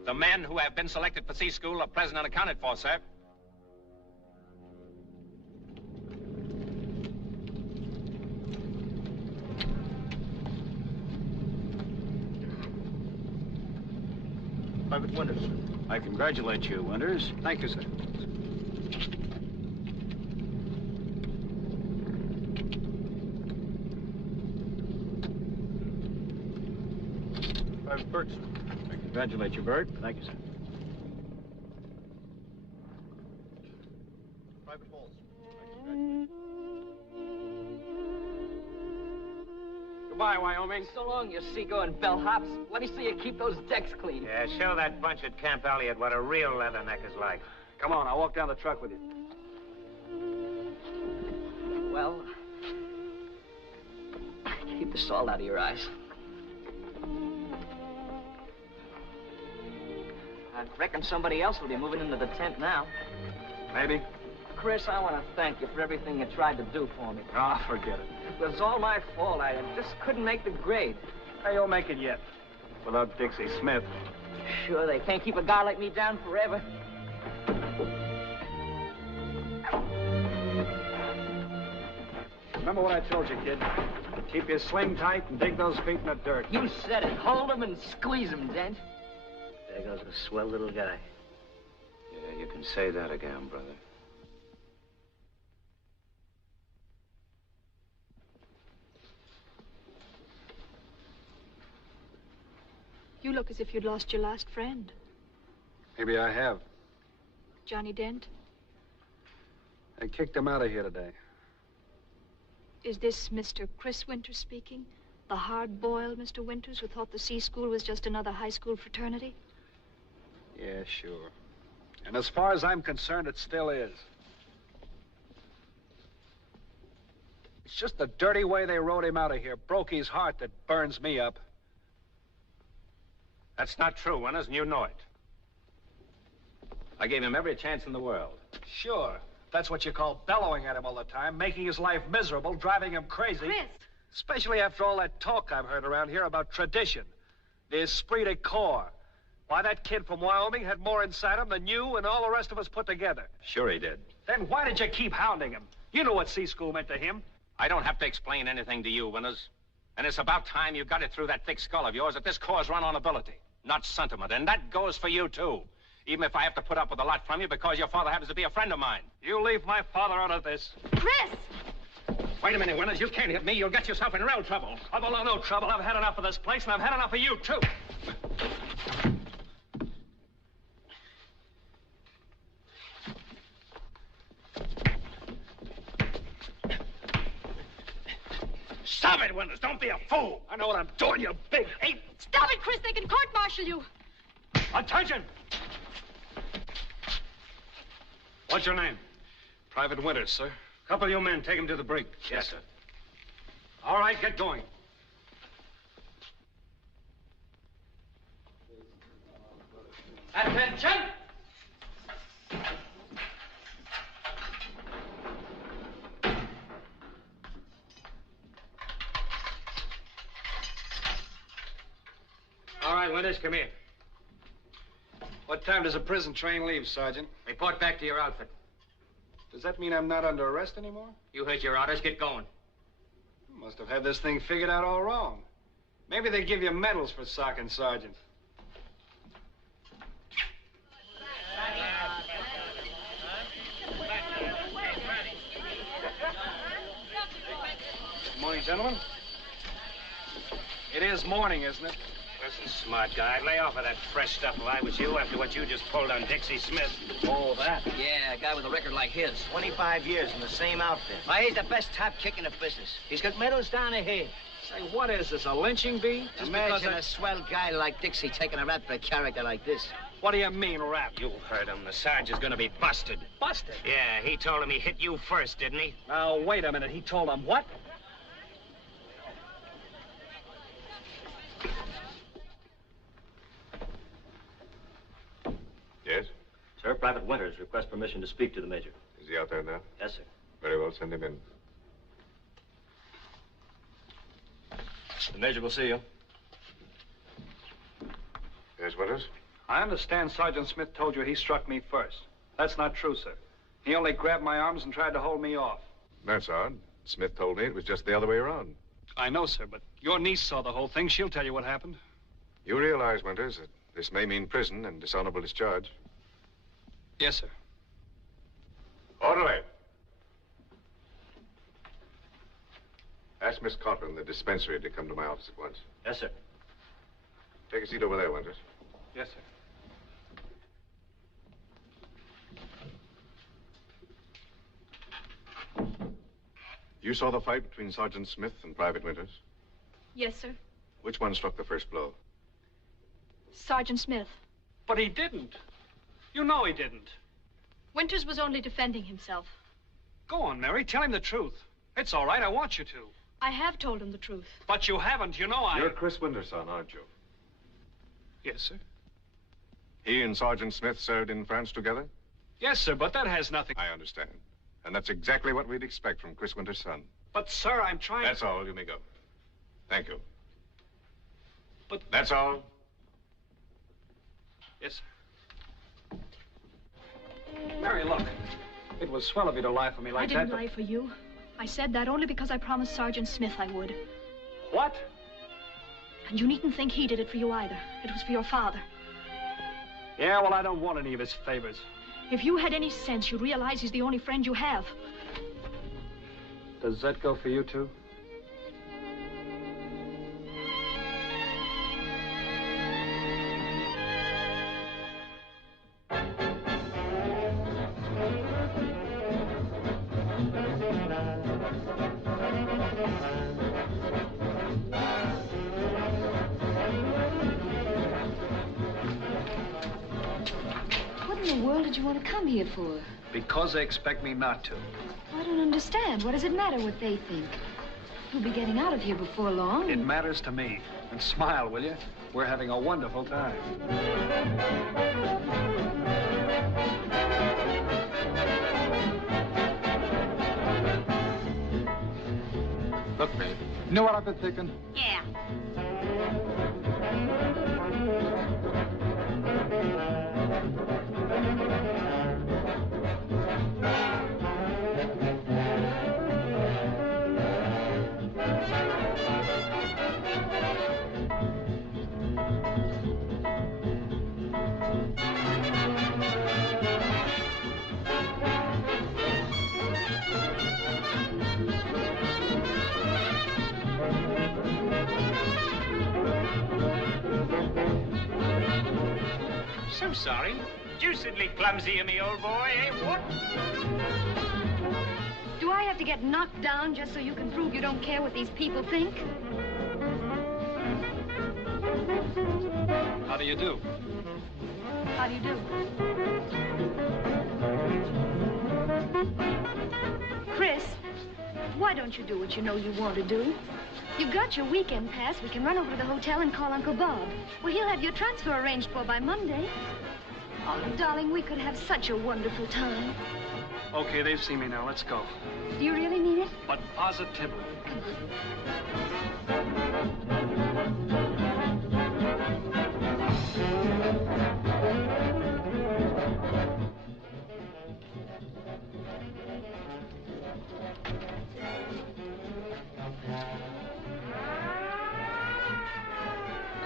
The men who have been selected for C School are present and accounted for, sir. Private Winters. I congratulate you, Winters. Thank you, sir. Private Burt, sir. I congratulate you, Burt. Thank you, sir. Private Halls. I congratulate you. Goodbye, Wyoming. So long, you seagoing bellhops. Let me see you keep those decks clean. Yeah, show that bunch at Camp Elliott what a real leatherneck is like. Come on, I'll walk down the truck with you. Well, keep the salt out of your eyes. I reckon somebody else will be moving into the tent now. Maybe. Chris, I want to thank you for everything you tried to do for me. Oh, forget it. It was all my fault. I just couldn't make the grade. Hey, you'll make it yet. Without Dixie Smith. Sure, they can't keep a guy like me down forever. Remember what I told you, kid. Keep your sling tight and dig those feet in the dirt. You said it. Hold them and squeeze them, Dent. There goes a swell little guy. Yeah, you can say that again, brother. You look as if you'd lost your last friend. Maybe I have. Johnny Dent? I kicked him out of here today. Is this Mr. Chris Winters speaking? The hard-boiled Mr. Winters who thought the C School was just another high school fraternity? Yeah, sure. And as far as I'm concerned, it still is. It's just the dirty way they rode him out of here. Broke his heart that burns me up. That's not true, Winters, and you know it. I gave him every chance in the world. Sure. That's what you call bellowing at him all the time, making his life miserable, driving him crazy. Chris. Especially after all that talk I've heard around here about tradition. The esprit de corps. Why, that kid from Wyoming had more inside him than you and all the rest of us put together. Sure he did. Then why did you keep hounding him? You know what C School meant to him. I don't have to explain anything to you, Winters. And it's about time you got it through that thick skull of yours that this corps is run on ability, not sentiment. And that goes for you, too. Even if I have to put up with a lot from you because your father happens to be a friend of mine. You leave my father out of this. Chris! Wait a minute, Winters. You can't hit me. You'll get yourself in real trouble. Oh, no trouble. I've had enough of this place, and I've had enough of you, too. Stop it, Winters. Don't be a fool. I know what I'm doing, you big ape. Stop it, Chris. They can court-martial you. Attention! What's your name? Private Winters, sir. Couple of you men, take him to the brig. Yes, sir. All right, get going. Attention! All right, Winters, come here. What time does a prison train leave, Sergeant? Report back to your outfit. Does that mean I'm not under arrest anymore? You heard your orders. Get going. Must have had this thing figured out all wrong. Maybe they give you medals for socking, Sergeant. Good morning, gentlemen. It is morning, isn't it? Listen, smart guy, lay off of that fresh stuff if I was you after what you just pulled on Dixie Smith. Oh, that? Yeah, a guy with a record like his. 25 years in the same outfit. Why, he's the best top kick in the business. He's got medals down the head. Say, what is this, a lynching bee? Just imagine a swell guy like Dixie taking a rap for a character like this. What do you mean, rap? You heard him. The Sarge is gonna be busted. Busted? Yeah, he told him he hit you first, didn't he? Now, wait a minute. He told him what? Yes? Sir, Private Winters requests permission to speak to the Major. Is he out there now? Yes, sir. Very well, send him in. The Major will see you. Yes, Winters? I understand Sergeant Smith told you he struck me first. That's not true, sir. He only grabbed my arms and tried to hold me off. That's odd. Smith told me it was just the other way around. I know, sir, but your niece saw the whole thing. She'll tell you what happened. You realize, Winters, that this may mean prison and dishonorable discharge? Yes, sir. Orderly. Ask Miss Cochran, the dispensary, to come to my office at once. Yes, sir. Take a seat over there, Winters. Yes, sir. You saw the fight between Sergeant Smith and Private Winters? Yes, sir. Which one struck the first blow? Sergeant Smith. But he didn't. You know he didn't. Winters was only defending himself. Go on, Mary. Tell him the truth. It's all right. I want you to. I have told him the truth. But you haven't. You know I... You're Chris Winters' son, aren't you? Yes, sir. He and Sergeant Smith served in France together? Yes, sir, but that has nothing... I understand. And that's exactly what we'd expect from Chris Winters' son. But, sir, I'm trying... That's all. You may go. Thank you. But... That's all? Yes, sir. Mary, look. It was swell of you to lie for me like that. I didn't lie for you. I said that only because I promised Sergeant Smith I would. What? And you needn't think he did it for you either. It was for your father. Yeah, well, I don't want any of his favors. If you had any sense, you'd realize he's the only friend you have. Does that go for you, too? would you want to come here for? Because they expect me not to. I don't understand. What does it matter what they think? You'll be getting out of here before long. It matters to me. And smile, will you? We're having a wonderful time. Look, babe. You know what I've been thinking? Yeah. So sorry. Deucedly clumsy of me, old boy, eh, what? Do I have to get knocked down just so you can prove you don't care what these people think? How do you do? How do you do? Chris, why don't you do what you know you want to do? You've got your weekend pass. We can run over to the hotel and call Uncle Bob. Well, he'll have your transfer arranged for by Monday. Oh, darling, we could have such a wonderful time. Okay, they've seen me now. Let's go. Do you really mean it? But positively. Come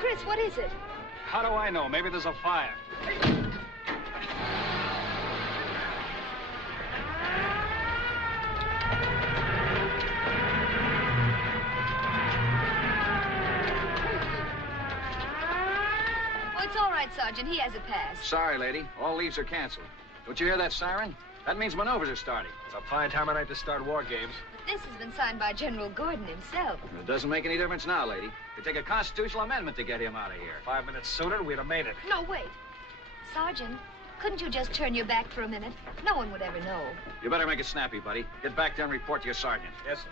Chris, what is it? How do I know? Maybe there's a fire. Oh, it's all right, Sergeant. He has a pass. Sorry, lady. All leaves are canceled. Don't you hear that siren? That means maneuvers are starting. It's a fine time of night to start war games. But this has been signed by General Gordon himself. It doesn't make any difference now, lady. It'd take a constitutional amendment to get him out of here. 5 minutes sooner, we'd have made it. No, wait. Sergeant, couldn't you just turn your back for a minute? No one would ever know. You better make it snappy, buddy. Get back there and report to your sergeant. Yes.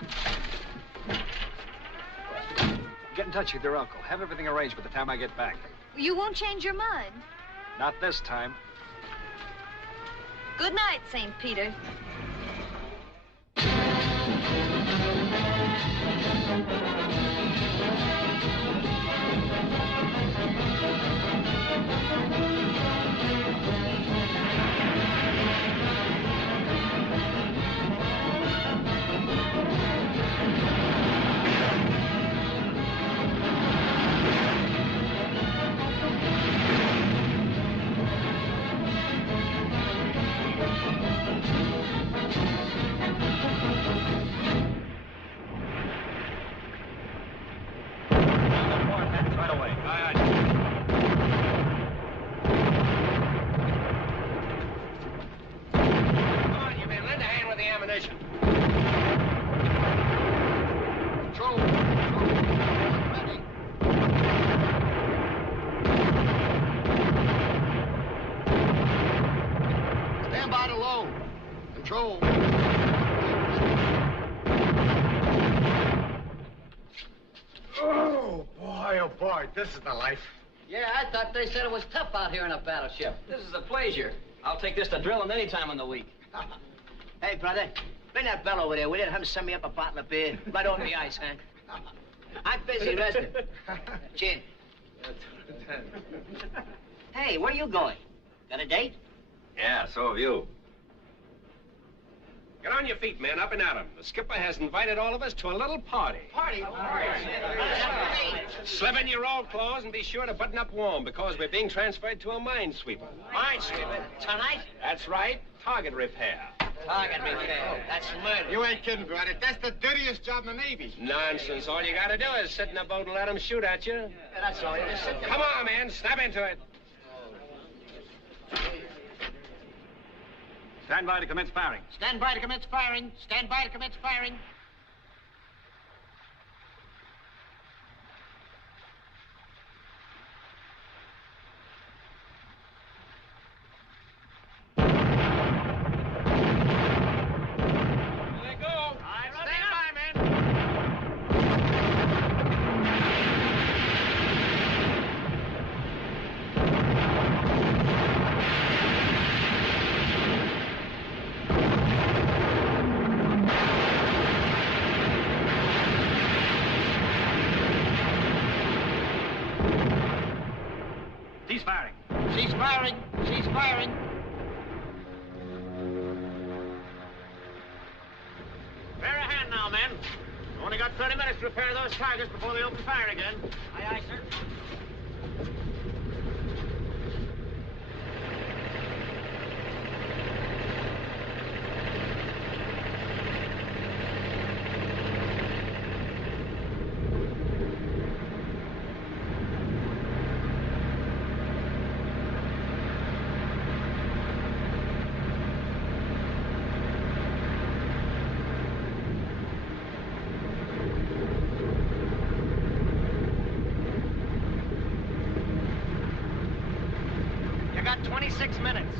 Get in touch with your uncle. Have everything arranged by the time I get back. You won't change your mind. Not this time. Good night, St. Peter. Right away. Aye, aye. Come on, you men. Lend a hand with the ammunition. Control. Ready. Stand by to load. Control. Oh, boy, this is the life. Yeah, I thought they said it was tough out here in a battleship. This is a pleasure. I'll take this to drilling any time in the week. Hey, brother, bring that bell over there, will you? Have him send me up a bottle of beer. Right over the ice, huh? I'm busy resting. Chin. Hey, where are you going? Got a date? Yeah, so have you. Get on your feet, men. Up and at 'em. The skipper has invited all of us to a little party. Party? Slip in your old clothes and be sure to button up warm because we're being transferred to a minesweeper. Minesweeper? Tonight? That's right. Target repair. Target repair. That's murder. You ain't kidding, brother. That's the dirtiest job in the Navy. Nonsense. All you gotta do is sit in a boat and let 'em shoot at you. Yeah, that's all. You just sit there. Come on, man. Snap into it. Stand by to commence firing. Stand by to commence firing. Stand by to commence firing. firing. Cease firing. Cease firing. Bear a hand now, men. Only got 30 minutes to repair those targets before they open fire again. Aye, aye, sir. You got 26 minutes.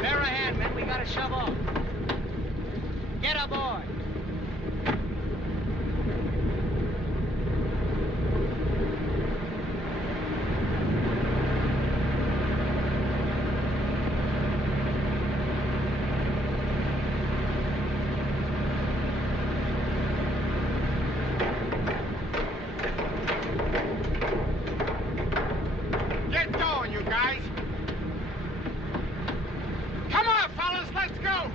Bear a hand, men. We gotta shove off. Get aboard. Get going, you guys. Come on, fellas, let's go.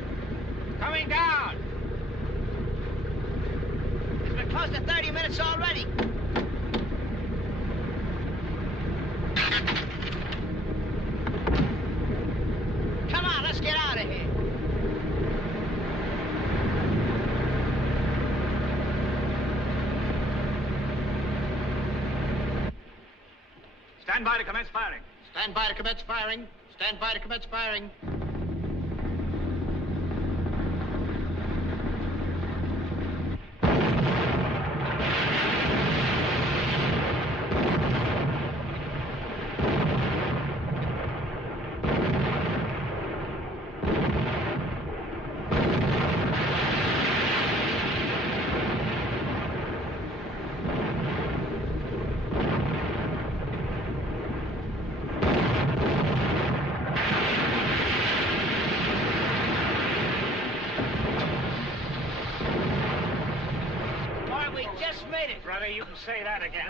Coming down. It's been close to 30 minutes already. Come on, let's get out of here. Stand by to commence firing. Stand by to commence firing. Stand by to commence firing. Boy, we just made it. Brother, you can say that again.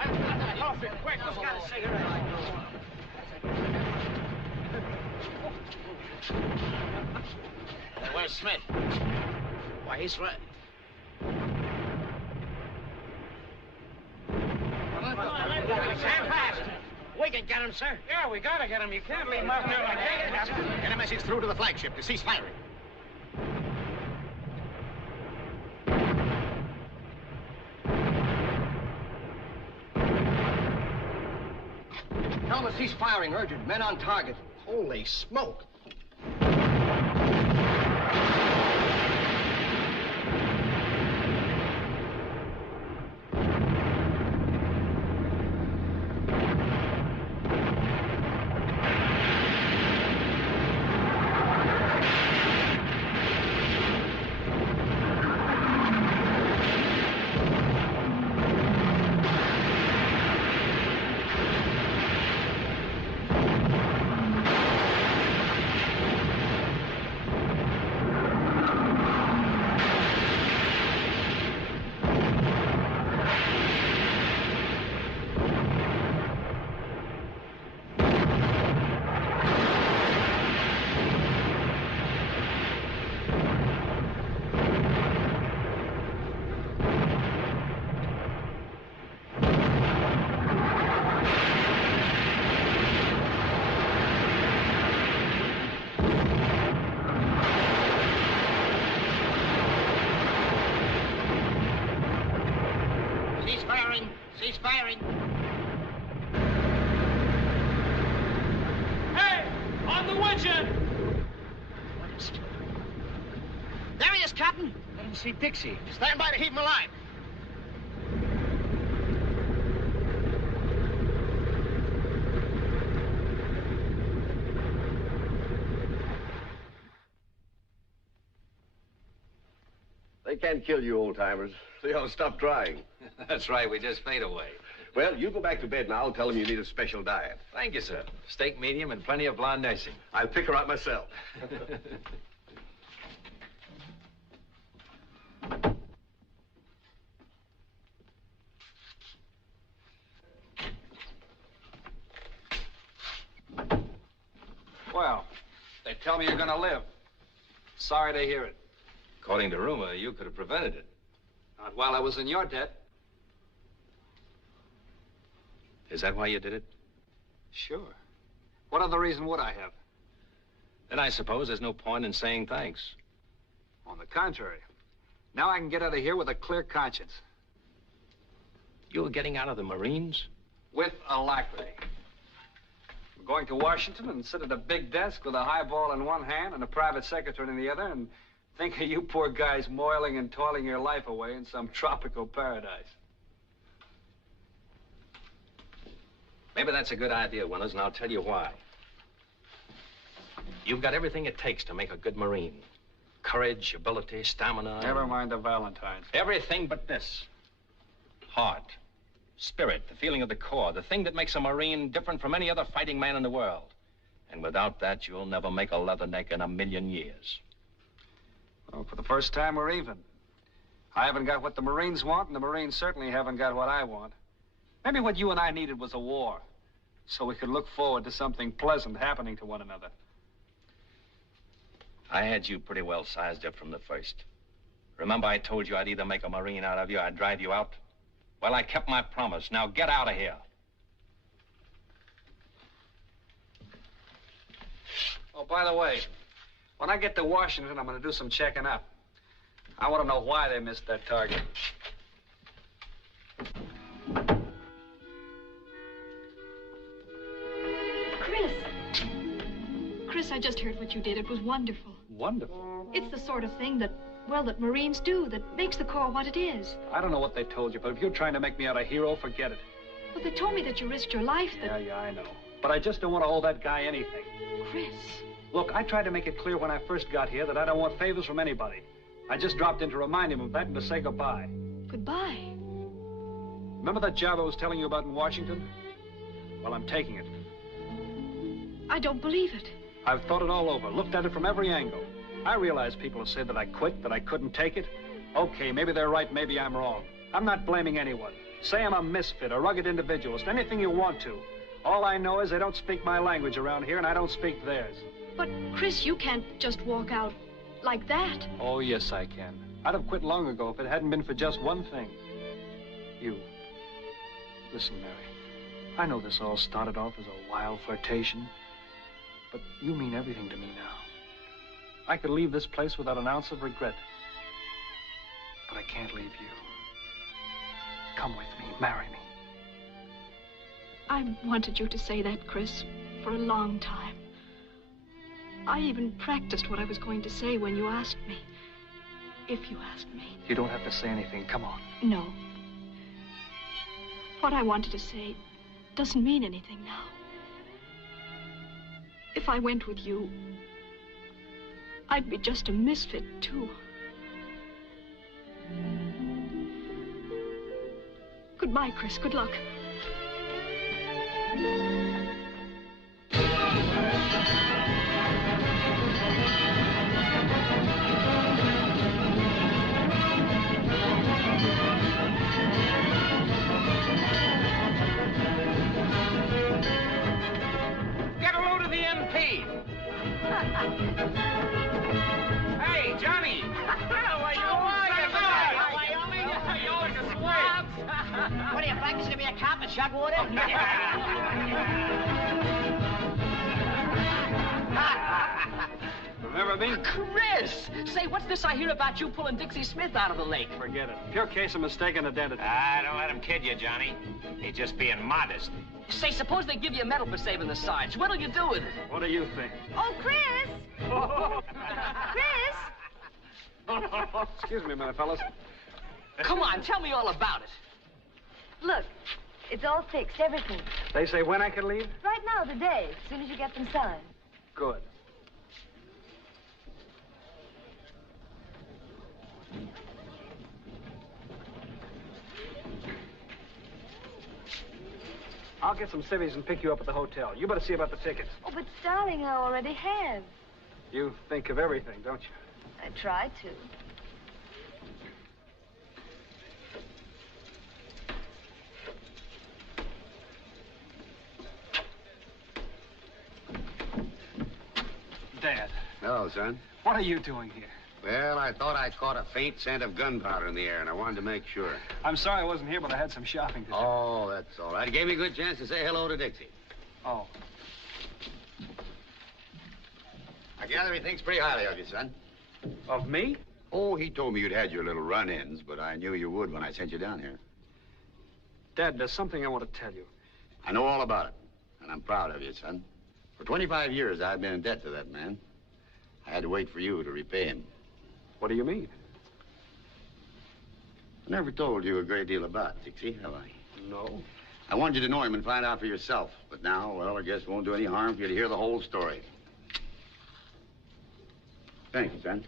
Off it, quick. Just got a cigarette. Hey, where's Smith? Why, he's right. Stand fast. We can get him, sir. Yeah, we gotta get him. You can't leave him out there like that. Get a message through to the flagship to cease firing. Tell them to cease firing, urgent. Men on target. Holy smoke. Captain? Let him see Dixie. Stand by to heave him alive. They can't kill you, old-timers. They ought to stop trying. That's right. We just fade away. Well, you go back to bed now and tell them you need a special diet. Thank you, sir. Steak medium and plenty of blonde nursing. I'll pick her out myself. Well, they tell me you're gonna live. Sorry to hear it. According to rumor, you could have prevented it. Not while I was in your debt. Is that why you did it? Sure. What other reason would I have? Then I suppose there's no point in saying thanks. On the contrary. Now I can get out of here with a clear conscience. You were getting out of the Marines? With alacrity. I'm going to Washington and sit at a big desk with a highball in one hand and a private secretary in the other and think of you poor guys moiling and toiling your life away in some tropical paradise. Maybe that's a good idea, Winters, and I'll tell you why. You've got everything it takes to make a good Marine. Courage, ability, stamina. Never mind the Valentines. Everything but this. Heart, spirit, the feeling of the Corps, the thing that makes a Marine different from any other fighting man in the world. And without that, you'll never make a leatherneck in a million years. Well, for the first time, we're even. I haven't got what the Marines want, and the Marines certainly haven't got what I want. Maybe what you and I needed was a war, so we could look forward to something pleasant happening to one another. I had you pretty well sized up from the first. Remember I told you I'd either make a Marine out of you or I'd drive you out? Well, I kept my promise. Now get out of here. Oh, by the way, when I get to Washington, I'm going to do some checking up. I want to know why they missed that target. Chris, I just heard what you did. It was wonderful. Wonderful? It's the sort of thing that, well, that Marines do, that makes the Corps what it is. I don't know what they told you, but if you're trying to make me out a hero, forget it. But they told me that you risked your life, that... Yeah, I know. But I just don't want to owe that guy anything. Chris. Look, I tried to make it clear when I first got here that I don't want favors from anybody. I just dropped in to remind him of that and to say goodbye. Goodbye? Remember that job I was telling you about in Washington? Well, I'm taking it. I don't believe it. I've thought it all over, looked at it from every angle. I realize people will say that I quit, that I couldn't take it. Okay, maybe they're right, maybe I'm wrong. I'm not blaming anyone. Say I'm a misfit, a rugged individualist, anything you want to. All I know is they don't speak my language around here, and I don't speak theirs. But, Chris, you can't just walk out like that. Oh, yes, I can. I'd have quit long ago if it hadn't been for just one thing. You. Listen, Mary, I know this all started off as a wild flirtation, but you mean everything to me now. I could leave this place without an ounce of regret. But I can't leave you. Come with me, marry me. I wanted you to say that, Chris, for a long time. I even practiced what I was going to say when you asked me. If you asked me. You don't have to say anything. Come on. No. What I wanted to say doesn't mean anything now. If I went with you, I'd be just a misfit, too. Goodbye, Chris. Good luck. Get a load of the MP. Hey, Johnny. How are you? Wyoming? You look a swab. What are you practicing to be a cop at Shotwater? Remember me? Chris! Say, what's this I hear about you pulling Dixie Smith out of the lake? Forget it. Pure case of mistaken identity. Don't let him kid you, Johnny. He's just being modest. Say, suppose they give you a medal for saving the Sarge. What'll you do with it? What do you think? Oh, Chris! Chris! Excuse me a minute, fellas. Come on, tell me all about it. Look, it's all fixed, everything. They say when I can leave? Right now, today, as soon as you get them signed. Good. I'll get some civvies and pick you up at the hotel. You better see about the tickets. Oh, but darling, I already have. You think of everything, don't you? I tried to. Dad. Hello, son. What are you doing here? Well, I thought I caught a faint scent of gunpowder in the air, and I wanted to make sure. I'm sorry I wasn't here, but I had some shopping to do. Oh, that's all right. It gave me a good chance to say hello to Dixie. Oh. I gather he thinks pretty highly of you, son. Of me? Oh, he told me you'd had your little run-ins, but I knew you would when I sent you down here. Dad, there's something I want to tell you. I know all about it, and I'm proud of you, son. For 25 years, I've been in debt to that man. I had to wait for you to repay him. What do you mean? I never told you a great deal about Dixie, have I? No. I wanted you to know him and find out for yourself. But now, well, I guess it won't do any harm for you to hear the whole story. Thank you, son.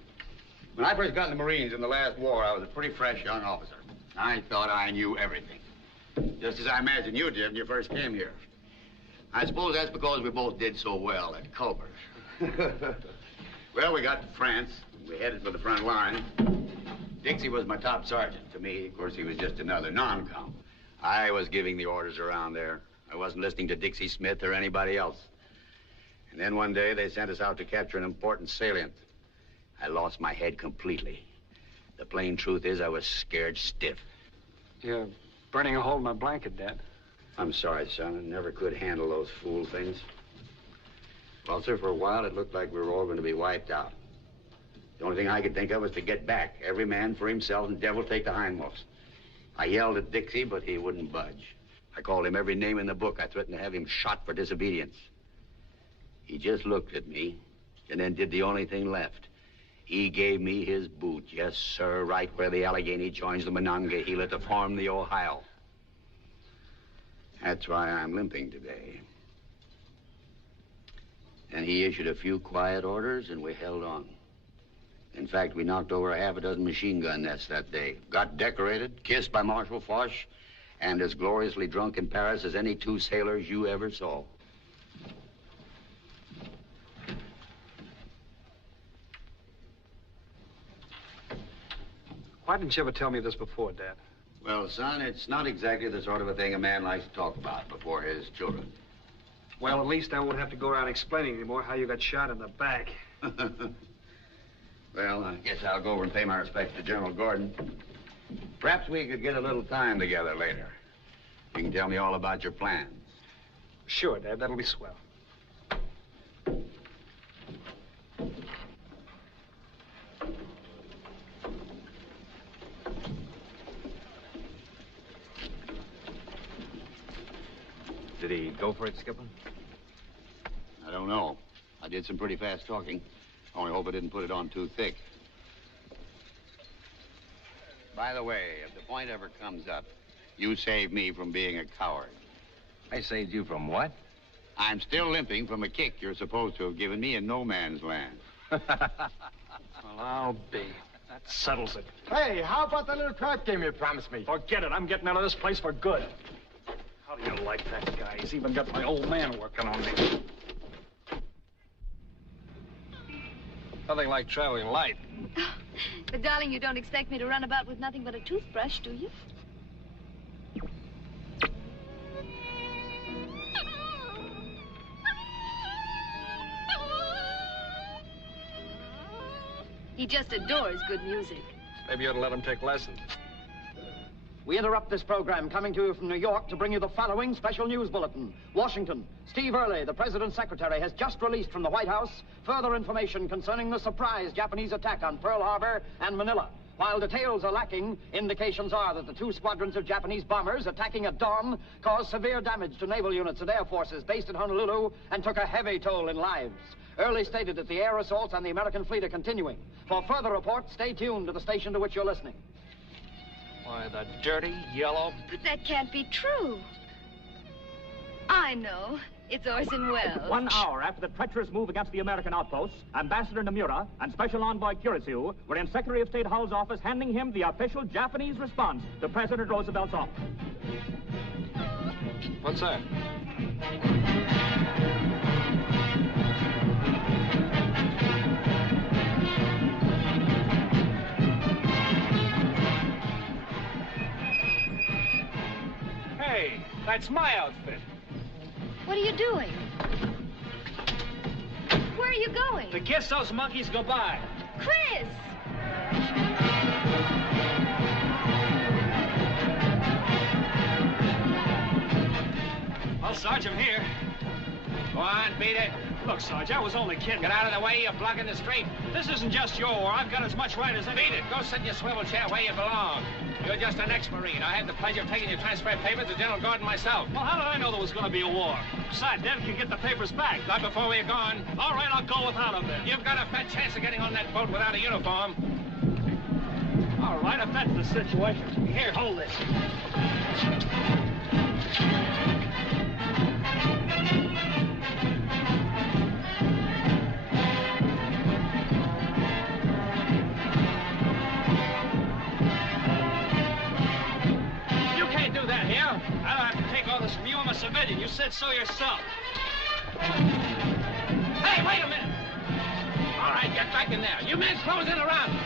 When I first got in the Marines in the last war, I was a pretty fresh young officer. I thought I knew everything. Just as I imagined you did when you first came here. I suppose that's because we both did so well at Culver. Well, we got to France. We headed for the front line. Dixie was my top sergeant. To me, of course, he was just another non-com. I was giving the orders around there. I wasn't listening to Dixie Smith or anybody else. And then one day, they sent us out to capture an important salient. I lost my head completely. The plain truth is I was scared stiff. You're burning a hole in my blanket, Dad. I'm sorry, son. I never could handle those fool things. Well, sir, for a while, it looked like we were all going to be wiped out. The only thing I could think of was to get back. Every man for himself and devil take the hindmost. I yelled at Dixie, but he wouldn't budge. I called him every name in the book. I threatened to have him shot for disobedience. He just looked at me and then did the only thing left. He gave me his boot, yes, sir, right where the Allegheny joins the Monongahela to form the Ohio. That's why I'm limping today. And he issued a few quiet orders, and we held on. In fact, we knocked over half a dozen machine gun nests that day. Got decorated, kissed by Marshal Foch, and as gloriously drunk in Paris as any two sailors you ever saw. Why didn't you ever tell me this before, Dad? Well, son, it's not exactly the sort of a thing a man likes to talk about before his children. Well, at least I won't have to go around explaining anymore how you got shot in the back. Well, I guess I'll go over and pay my respects to General Gordon. Perhaps we could get a little time together later. You can tell me all about your plans. Sure, Dad. That'll be swell. Did he go for it, Skipper? I don't know. I did some pretty fast talking. Only hope I didn't put it on too thick. By the way, if the point ever comes up, you saved me from being a coward. I saved you from what? I'm still limping from a kick you're supposed to have given me in no man's land. Well, I'll be. That settles it. Hey, how about that little crap game you promised me? Forget it. I'm getting out of this place for good. How do you like that guy? He's even got my old man working on me. Nothing like traveling light. But, darling, you don't expect me to run about with nothing but a toothbrush, do you? He just adores good music. Maybe you ought to let him take lessons. We interrupt this program coming to you from New York to bring you the following special news bulletin. Washington. Steve Early, the President's secretary, has just released from the White House further information concerning the surprise Japanese attack on Pearl Harbor and Manila. While details are lacking, indications are that the two squadrons of Japanese bombers attacking at dawn caused severe damage to naval units and air forces based in Honolulu and took a heavy toll in lives. Early stated that the air assaults on the American fleet are continuing. For further reports, stay tuned to the station to which you're listening. Why, the dirty, yellow... But that can't be true. I know. It's Orson Welles. 1 hour after the treacherous move against the American outposts, Ambassador Nomura and Special Envoy Kurisu were in Secretary of State Hull's office handing him the official Japanese response to President Roosevelt's offer. What's that? Hey, that's my outfit. What are you doing? Where are you going? To kiss those monkeys goodbye. Chris! Well, Sarge, I'm here. Go on, beat it. Look, Sarge, I was only kidding. Get out of the way, you're blocking the street. This isn't just your war. I've got as much right as any... Beat it. Go sit in your swivel chair where you belong. You're just an ex-Marine. I had the pleasure of taking your transfer papers to General Gordon myself. Well, how did I know there was going to be a war? Besides, Dad can get the papers back. Not before we're gone. All right, I'll go without them then. You've got a fat chance of getting on that boat without a uniform. All right, if that's the situation. Here, hold this. I don't have to take all this from you. I'm a civilian. You said so yourself. Hey, wait a minute. All right, get back in there. You men closing around.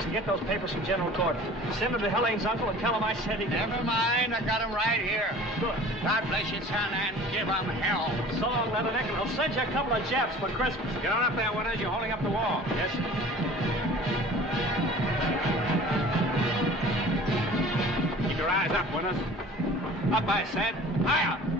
And get those papers from General Gordon. Send them to Helene's uncle and tell him I said he did. Never mind, I got him right here. Good. God bless you, son, and give him hell. So long, Leatherneck, and I'll send you a couple of Japs for Christmas. Get on up there, Winters. You're holding up the wall. Yes, sir. Keep your eyes up, Winters. Up, I said. Higher.